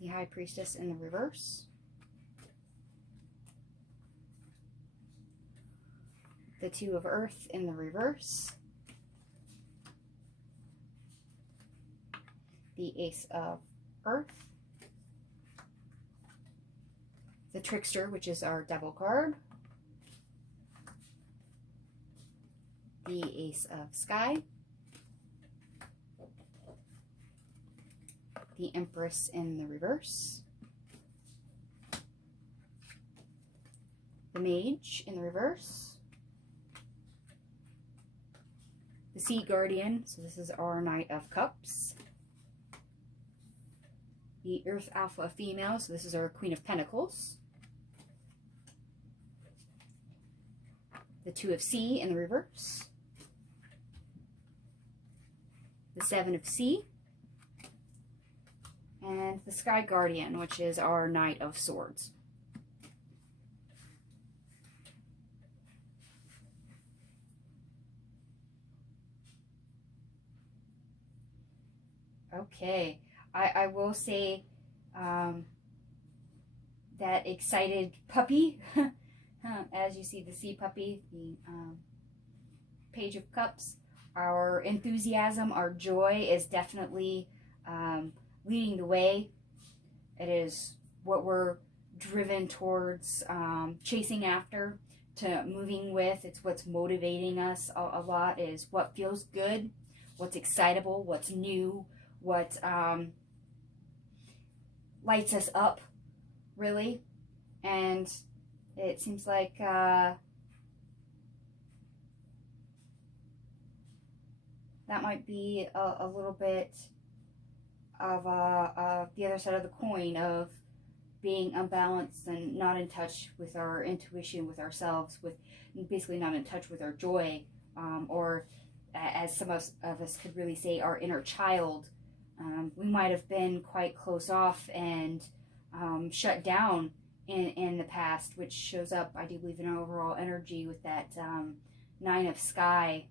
The High Priestess in the reverse, the Two of Earth in the reverse, the Ace of Earth, the Trickster, which is our Devil card, the Ace of Sky, the Empress in the reverse, the Mage in the reverse, the Sea Guardian, so this is our Knight of Cups, the Earth Alpha Female, so this is our Queen of Pentacles, the Two of Sea in the reverse, the Seven of Sea, and the Sky Guardian, which is our Knight of Swords. Okay, I will say that excited puppy, as you see the Sea Puppy, the Page of Cups, our enthusiasm, our joy is definitely leading the way. It is what we're driven towards chasing after, to moving with. It's what's motivating us a lot, is what feels good, what's excitable, what's new, what lights us up, really. And it seems like that might be a little bit of the other side of the coin, of being unbalanced and not in touch with our intuition, with ourselves, with basically not in touch with our joy, or as some of us could really say, our inner child. We might have been quite close off and shut down in the past, which shows up, I do believe, in our overall energy with that Nine of Sky.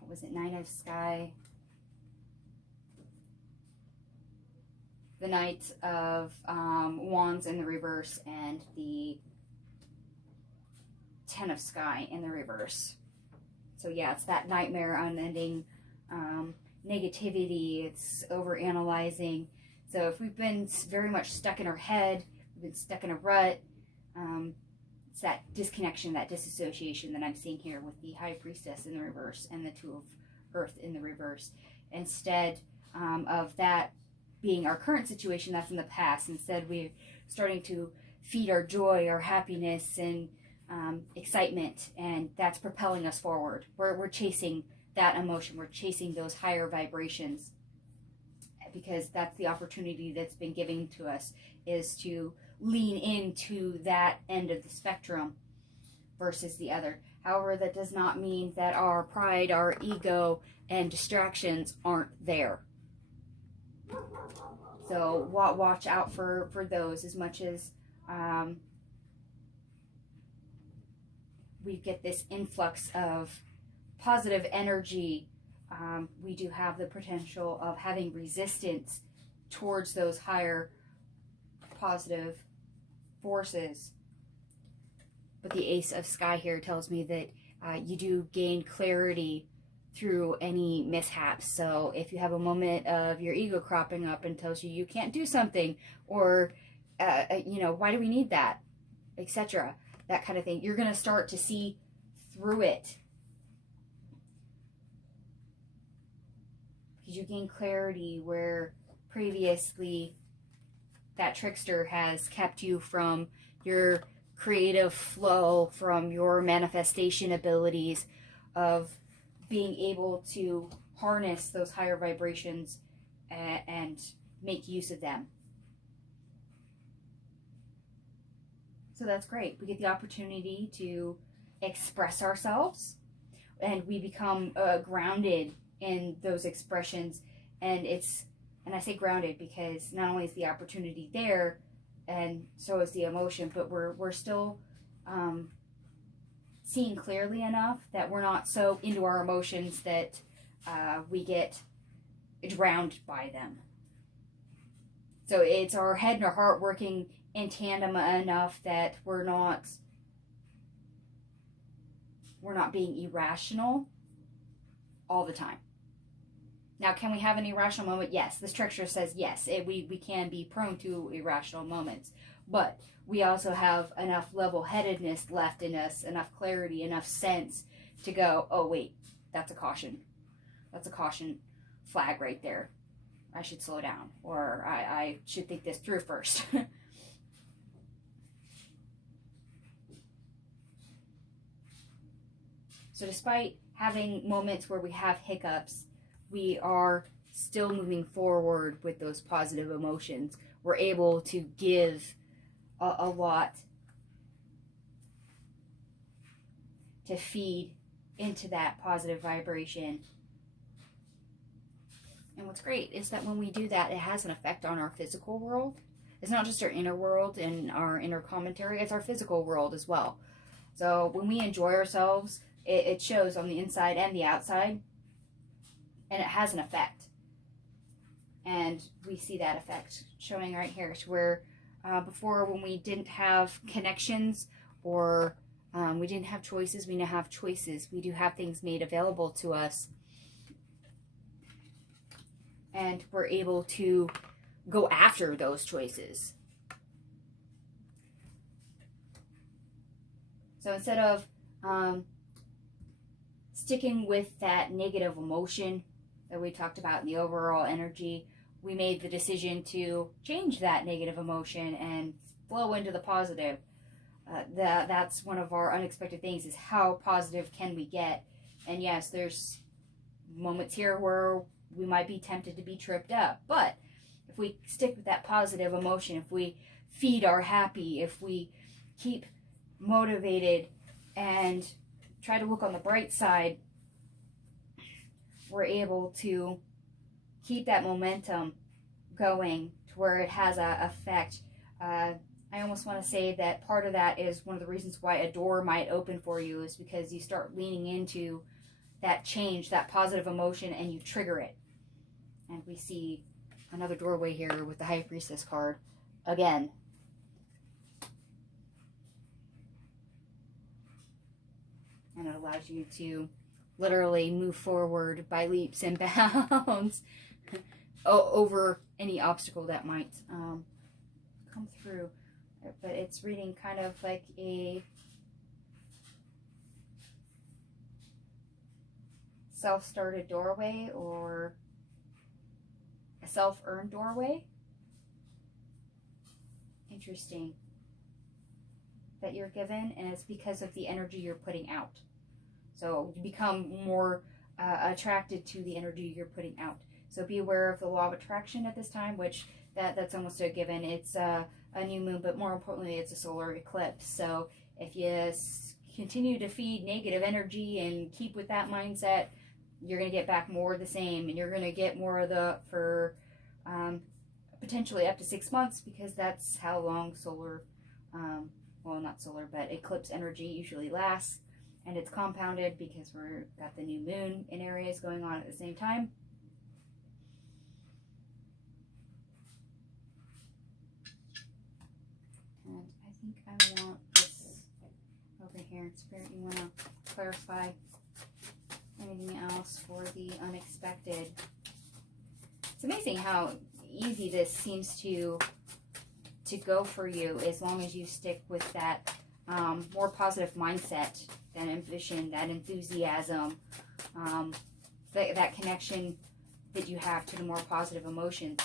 What was it? Nine of Sky. The Knight of Wands in the reverse, and the Ten of Sky in the reverse. So yeah, it's that nightmare, unending negativity. It's over-analyzing. So if we've been very much stuck in our head, we've been stuck in a rut, it's that disconnection, that disassociation that I'm seeing here with the High Priestess in the reverse and the Two of Earth in the reverse. Instead of that being our current situation, that's in the past. Instead, we're starting to feed our joy, our happiness, and excitement, and that's propelling us forward. We're chasing that emotion. We're chasing those higher vibrations, because that's the opportunity that's been given to us, is to lean into that end of the spectrum versus the other. However, that does not mean that our pride, our ego, and distractions aren't there. So watch out for those, as much as we get this influx of positive energy. We do have the potential of having resistance towards those higher positive forces. But the Ace of Sky here tells me that you do gain clarity through any mishaps. So if you have a moment of your ego cropping up and tells you can't do something, or why do we need that, etc., that kind of thing, you're going to start to see through it, because you gain clarity where previously that trickster has kept you from your creative flow, from your manifestation abilities, of being able to harness those higher vibrations and make use of them. So that's great. We get the opportunity to express ourselves, and we become grounded in those expressions. And I say grounded because not only is the opportunity there, and so is the emotion, but we're still seeing clearly enough that we're not so into our emotions that we get drowned by them. So it's our head and our heart working in tandem enough that we're not being irrational all the time. Now, can we have an irrational moment? Yes. The structure says yes. We can be prone to irrational moments. But we also have enough level-headedness left in us, enough clarity, enough sense to go, oh, wait, that's a caution. That's a caution flag right there. I should slow down, or I should think this through first. So despite having moments where we have hiccups, we are still moving forward with those positive emotions. We're able to give a lot to feed into that positive vibration. And what's great is that when we do that, it has an effect on our physical world. It's not just our inner world and our inner commentary, it's our physical world as well. So when we enjoy ourselves, it shows on the inside and the outside, and it has an effect. And we see that effect showing right here, to where before, when we didn't have connections, or we didn't have choices, we now have choices. We do have things made available to us, and we're able to go after those choices. So instead of sticking with that negative emotion that we talked about in the overall energy, we made the decision to change that negative emotion and flow into the positive. That's one of our unexpected things, is how positive can we get. And yes, there's moments here where we might be tempted to be tripped up, but if we stick with that positive emotion, if we feed our happy, if we keep motivated and try to look on the bright side, we're able to keep that momentum going to where it has an effect. I almost want to say that part of that is one of the reasons why a door might open for you, is because you start leaning into that change, that positive emotion, and you trigger it. And we see another doorway here with the High Priestess card again. And it allows you to literally move forward by leaps and bounds over any obstacle that might come through. But it's reading kind of like a self-started doorway, or a self-earned doorway. Interesting that you're given, and it's because of the energy you're putting out. So you become more attracted to the energy you're putting out. So be aware of the law of attraction at this time, which that's almost a given. It's a new moon, but more importantly, it's a solar eclipse. So if you continue to feed negative energy and keep with that mindset, you're going to get back more of the same, and you're going to get more of the for potentially up to 6 months, because that's how long solar, well, not solar, but eclipse energy usually lasts. And it's compounded because we've got the new moon in Aries going on at the same time. And I think I want this over here. Spirit, you want to clarify anything else for the unexpected? It's amazing how easy this seems to go for you, as long as you stick with that more positive mindset, that ambition, that enthusiasm, that connection that you have to the more positive emotions.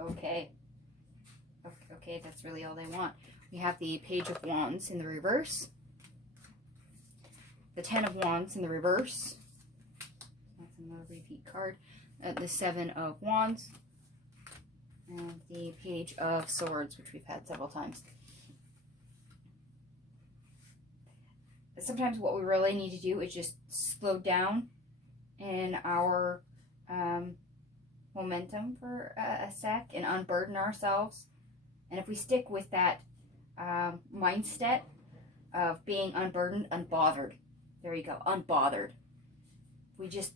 Okay. Okay, that's really all they want. We have the Page of Wands in the reverse. The Ten of Wands in the reverse. That's another repeat card. The Seven of Wands. And the Page of Swords, which we've had several times. Sometimes what we really need to do is just slow down in our momentum for a sec and unburden ourselves. And if we stick with that mindset of being unburdened, unbothered. There you go, unbothered. We just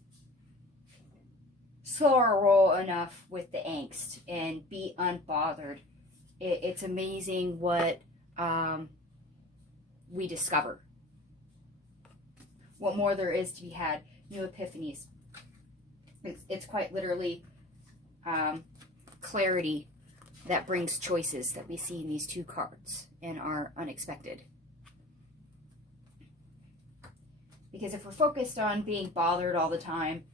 slow our roll enough with the angst and be unbothered. It's amazing what we discover. What more there is to be had. New epiphanies. It's quite literally clarity that brings choices that we see in these two cards and are unexpected. Because if we're focused on being bothered all the time,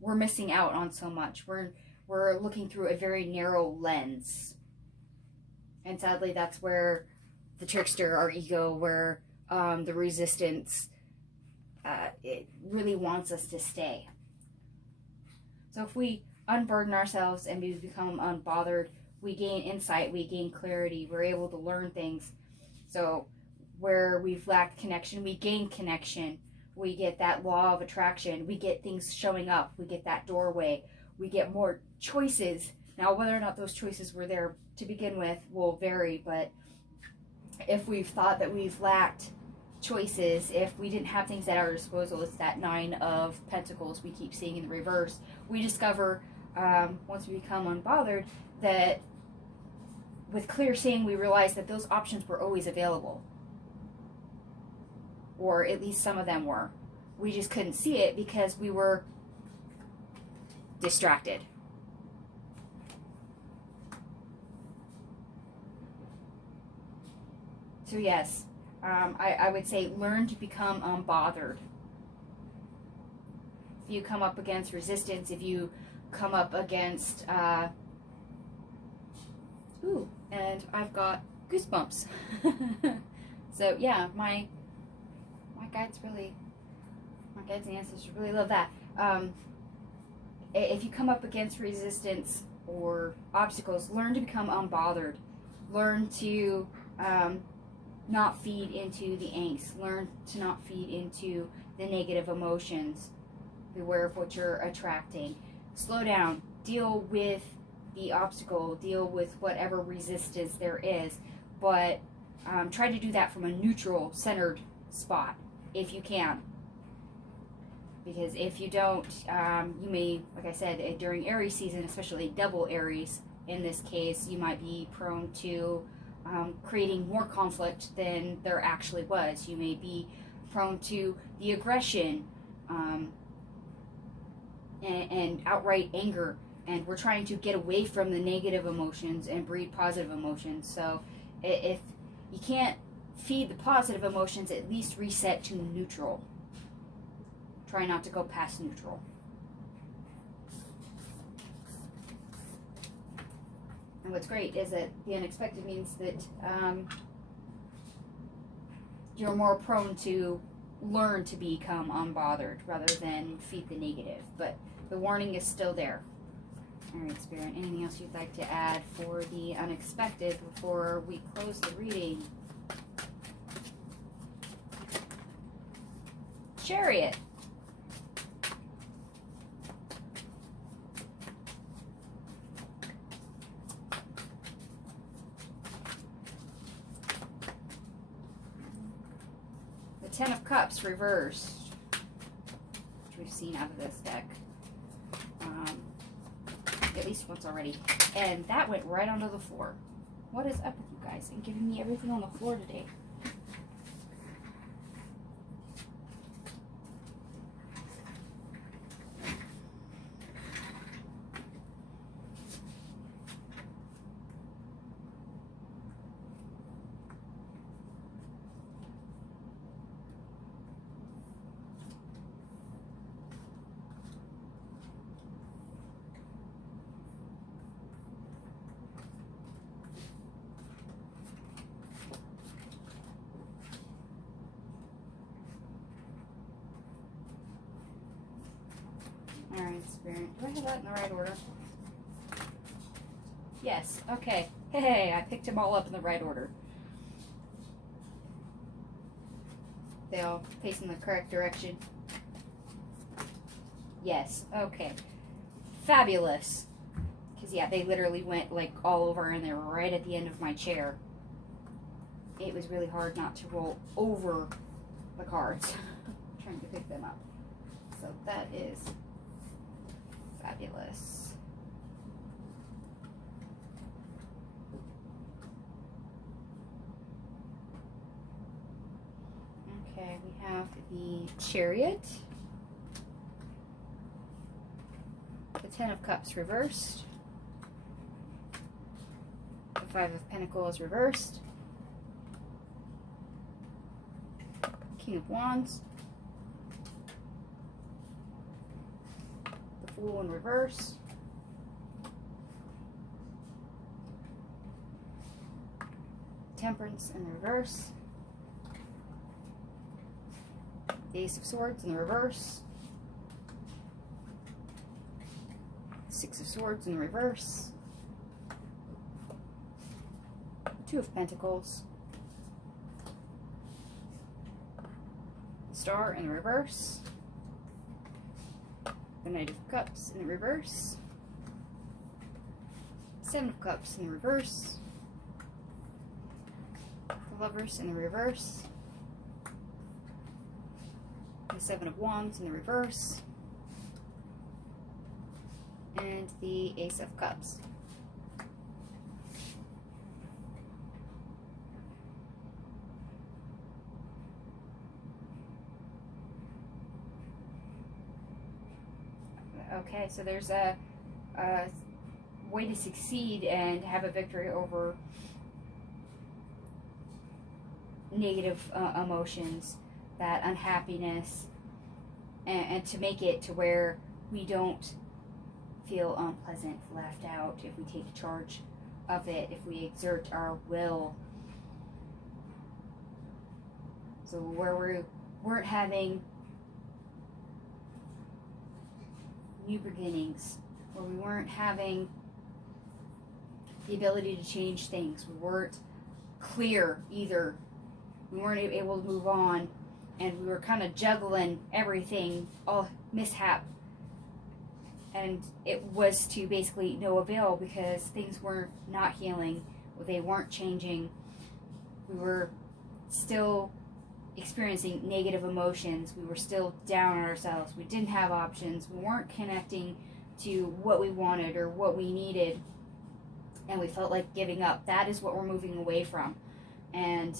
we're missing out on so much. We're looking through a very narrow lens. And sadly, that's where the trickster, our ego, where the resistance, it really wants us to stay. So if we unburden ourselves and we become unbothered, we gain insight, we gain clarity, we're able to learn things. So where we've lacked connection, we gain connection. We get that law of attraction. We get things showing up. We get that doorway. We get more choices. Now, whether or not those choices were there to begin with will vary, but if we've thought that we've lacked choices, if we didn't have things at our disposal, it's that Nine of Pentacles we keep seeing in the reverse. We discover, once we become unbothered, that with clear seeing, we realize that those options were always available. Or at least some of them were. We just couldn't see it because we were distracted. So yes, I would say learn to become unbothered. If you come up against resistance, if you come up against, ooh, and I've got goosebumps. So yeah, my guides and ancestors really love that. If you come up against resistance or obstacles, learn to become unbothered. Learn to not feed into the angst. Learn to not feed into the negative emotions. Beware of what you're attracting. Slow down. Deal with the obstacle. Deal with whatever resistance there is. But try to do that from a neutral, centered spot, if you can. Because if you don't, you may, like I said, during Aries season, especially double Aries, in this case, you might be prone to creating more conflict than there actually was. You may be prone to the aggression and outright anger. And we're trying to get away from the negative emotions and breed positive emotions. So if you can't feed the positive emotions, at least reset to neutral. Try not to go past neutral. And what's great is that the unexpected means that you're more prone to learn to become unbothered rather than feed the negative. But the warning is still there. All right, Spirit, anything else you'd like to add for the unexpected before we close the reading? Chariot. The Ten of Cups reversed, which we've seen out of this deck at least once already. And that went right onto the floor. What is up with you guys and giving me everything on the floor today? Alright, Spirit. Do I have that in the right order? Yes. Okay. Hey, I picked them all up in the right order. They all face in the correct direction. Yes. Okay. Fabulous. Because, yeah, they literally went, like, all over, and they were right at the end of my chair. It was really hard not to roll over the cards. Trying to pick them up. So that is fabulous. Okay, we have the Chariot, the Ten of Cups reversed, the Five of Pentacles reversed, King of Wands, the Fool in reverse, Temperance in the reverse, the Ace of Swords in the reverse, Six of Swords in the reverse, Two of Pentacles, Star in the reverse, the Knight of Cups in the reverse, Seven of Cups in the reverse, the Lovers in the reverse, the Seven of Wands in the reverse, and the Ace of Cups. Okay, so there's a way to succeed and have a victory over negative emotions, that unhappiness, and to make it to where we don't feel unpleasant, left out, if we take charge of it, if we exert our will. So where we weren't having new beginnings, where we weren't having the ability to change things, we weren't clear either, we weren't able to move on, and we were kind of juggling everything, all mishap, and it was to basically no avail because things were not healing, they weren't changing, we were still experiencing negative emotions, we were still down on ourselves, we didn't have options, we weren't connecting to what we wanted or what we needed, and we felt like giving up. That is what we're moving away from, and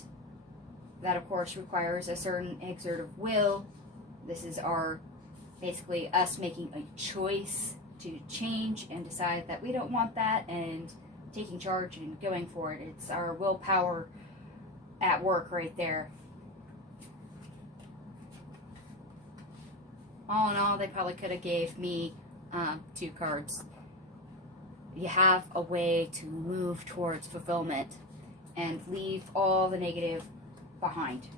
that of course requires a certain exert of will. This is our basically us making a choice to change and decide that we don't want that and taking charge and going for it. It's our willpower at work right there. All in all, they probably could have gave me 2 cards. You have a way to move towards fulfillment and leave all the negative behind.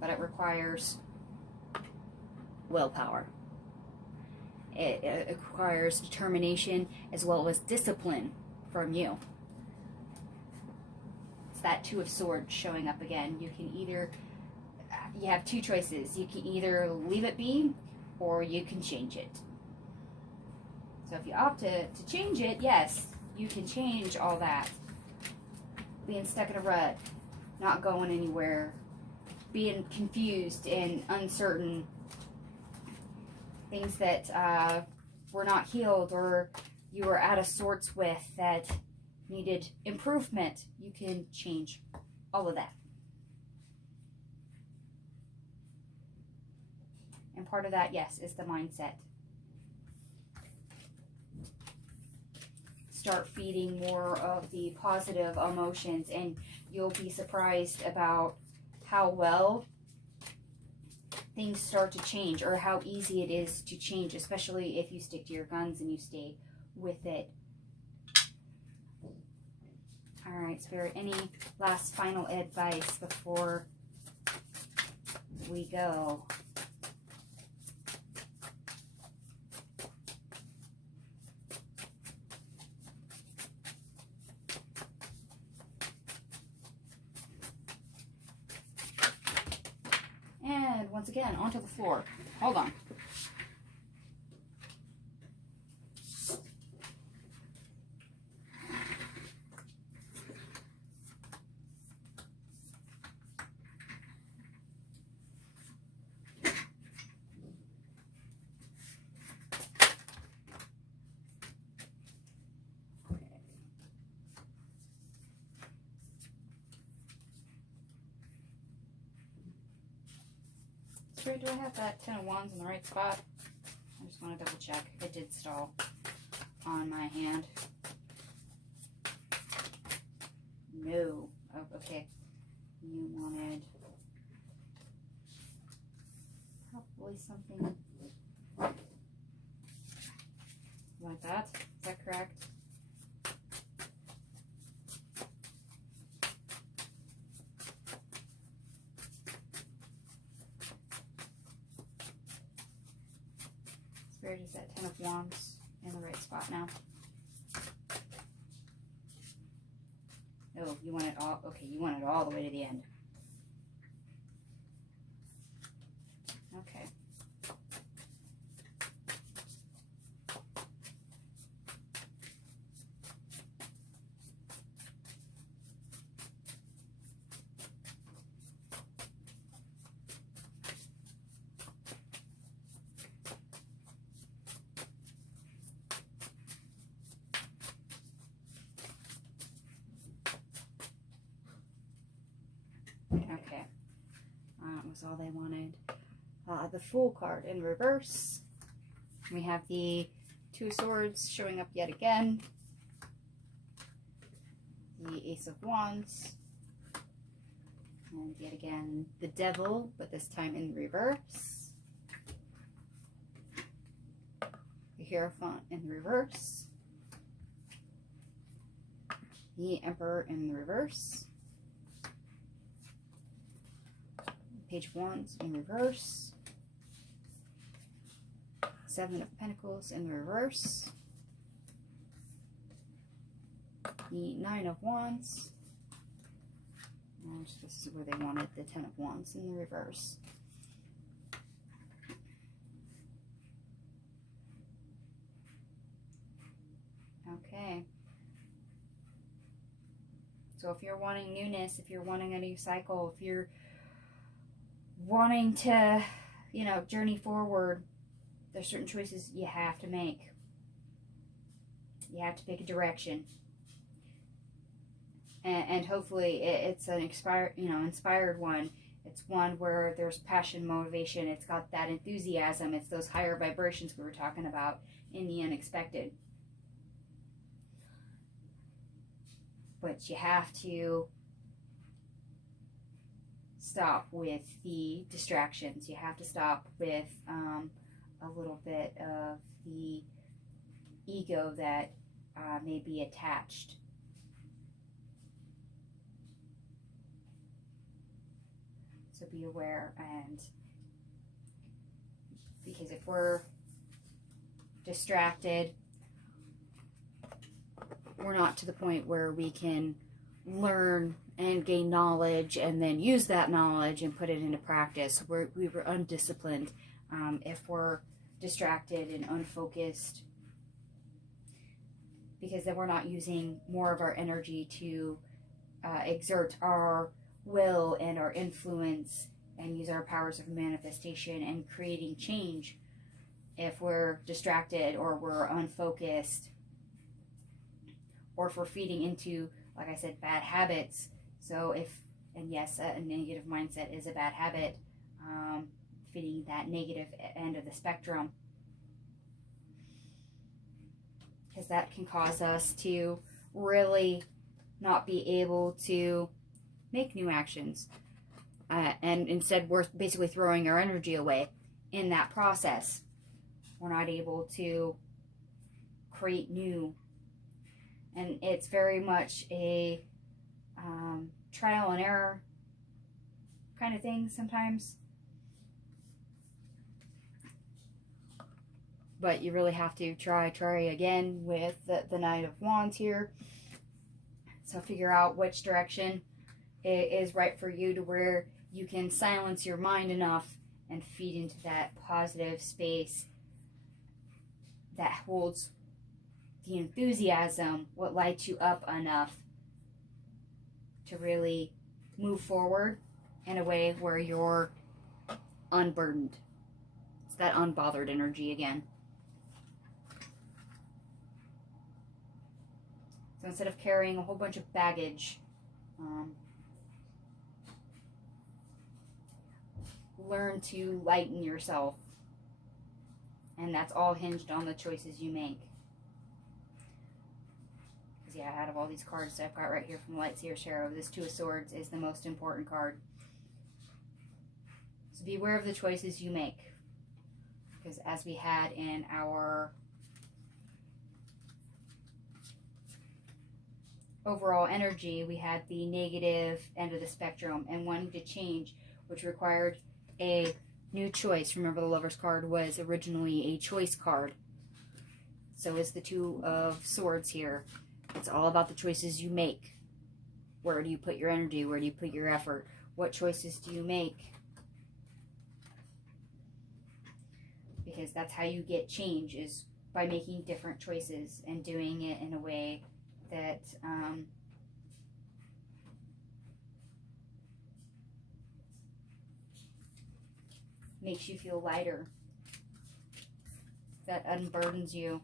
But it requires willpower. It requires determination as well as discipline from you. It's that Two of Swords showing up again. You can either, you have 2 choices. You can either leave it be, or you can change it. So if you opt to change it, yes, you can change all that. Being stuck in a rut, not going anywhere, being confused and uncertain, things that were not healed or you were out of sorts with that needed improvement, you can change all of that. And part of that, yes, is the mindset. Start feeding more of the positive emotions, and you'll be surprised about how well things start to change, or how easy it is to change, especially if you stick to your guns and you stay with it. All right, Spirit, any last final advice before we go? once again, onto the floor. Hold on. Do I have that 10 of Wands in the right spot? I just want to double check. It did stall on my hand. No. Oh, okay. You wanted probably something like that. Is that correct? Spirit is that 10 of Wands in the right spot now. Oh, you want it all, okay, you want it all the way to the end. Okay. Okay, that was all they wanted. The Fool card in reverse. We have the Two of Swords showing up yet again. The Ace of Wands. And yet again, the Devil, but this time in reverse. The Hierophant in reverse. The Emperor in reverse. Page of Wands in reverse. Seven of Pentacles in reverse. The Nine of Wands. And this is where they wanted the 10 of Wands in the reverse. Okay. So if you're wanting newness, if you're wanting a new cycle, if you're wanting to, you know, journey forward, there's certain choices you have to make. You have to pick a direction. And hopefully it's an inspired one. It's one where there's passion, motivation. It's got that enthusiasm. It's those higher vibrations we were talking about in the unexpected. But you have to stop with the distractions. You have to stop with a little bit of the ego that may be attached. So be aware, and because if we're distracted, we're not to the point where we can learn and gain knowledge and then use that knowledge and put it into practice. We were undisciplined if we're distracted and unfocused, because then we're not using more of our energy to exert our will and our influence and use our powers of manifestation and creating change. If we're distracted or we're unfocused, or if we're feeding into, like I said, bad habits. So and yes, a negative mindset is a bad habit, feeding that negative end of the spectrum, because that can cause us to really not be able to make new actions, and instead we're basically throwing our energy away in that process. We're not able to create new, and it's very much a trial and error kind of thing sometimes, but you really have to try again with the Knight of Wands here. So figure out which direction is right for you, to where you can silence your mind enough and feed into that positive space that holds the enthusiasm, what lights you up enough to really move forward in a way where you're unburdened. It's that unbothered energy again. So instead of carrying a whole bunch of baggage, learn to lighten yourself. And that's all hinged on the choices you make. Because yeah, out of all these cards that I've got right here from the Light Seer Tarot, this Two of Swords is the most important card. So be aware of the choices you make. Because as we had in our overall energy, we had the negative end of the spectrum and wanting to change, which required a new choice. Remember, the Lover's card was originally a choice card. So is the Two of Swords here. It's all about the choices you make. Where do you put your energy? Where do you put your effort? What choices do you make? Because that's how you get change, is by making different choices and doing it in a way that makes you feel lighter, that unburdens you,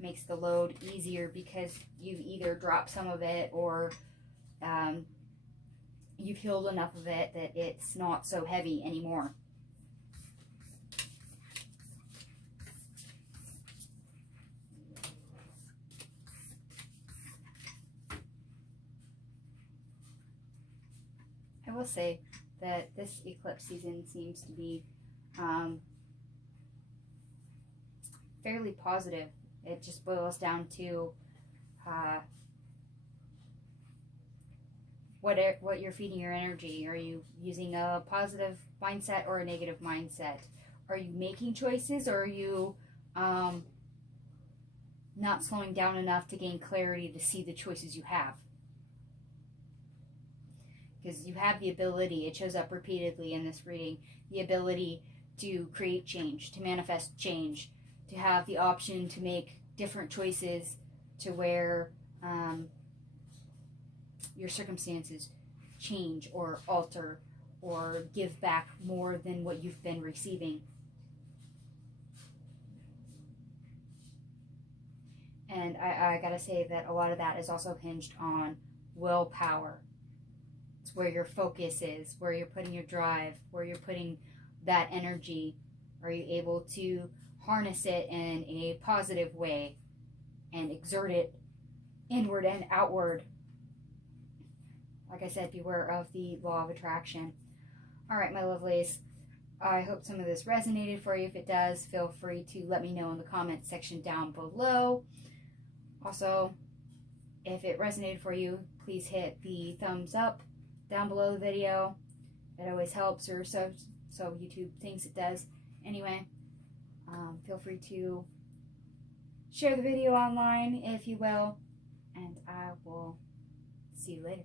makes the load easier because you've either dropped some of it or you've healed enough of it that it's not so heavy anymore. I will say that this eclipse season seems to be fairly positive. It just boils down to what you're feeding your energy. Are you using a positive mindset or a negative mindset? Are you making choices, or are you not slowing down enough to gain clarity to see the choices you have? Because you have the ability, it shows up repeatedly in this reading, the ability to create change, to manifest change, to have the option to make different choices to where your circumstances change or alter or give back more than what you've been receiving. And I gotta say that a lot of that is also hinged on willpower. It's where your focus is, where you're putting your drive, where you're putting that energy. Are you able to harness it in a positive way and exert it inward and outward? Like I said, beware of the law of attraction. All right, my lovelies. I hope some of this resonated for you. If it does, feel free to let me know in the comments section down below. Also, if it resonated for you, please hit the thumbs up down below the video. It always helps, or so YouTube thinks it does. Anyway, feel free to share the video online if you will, and I will see you later.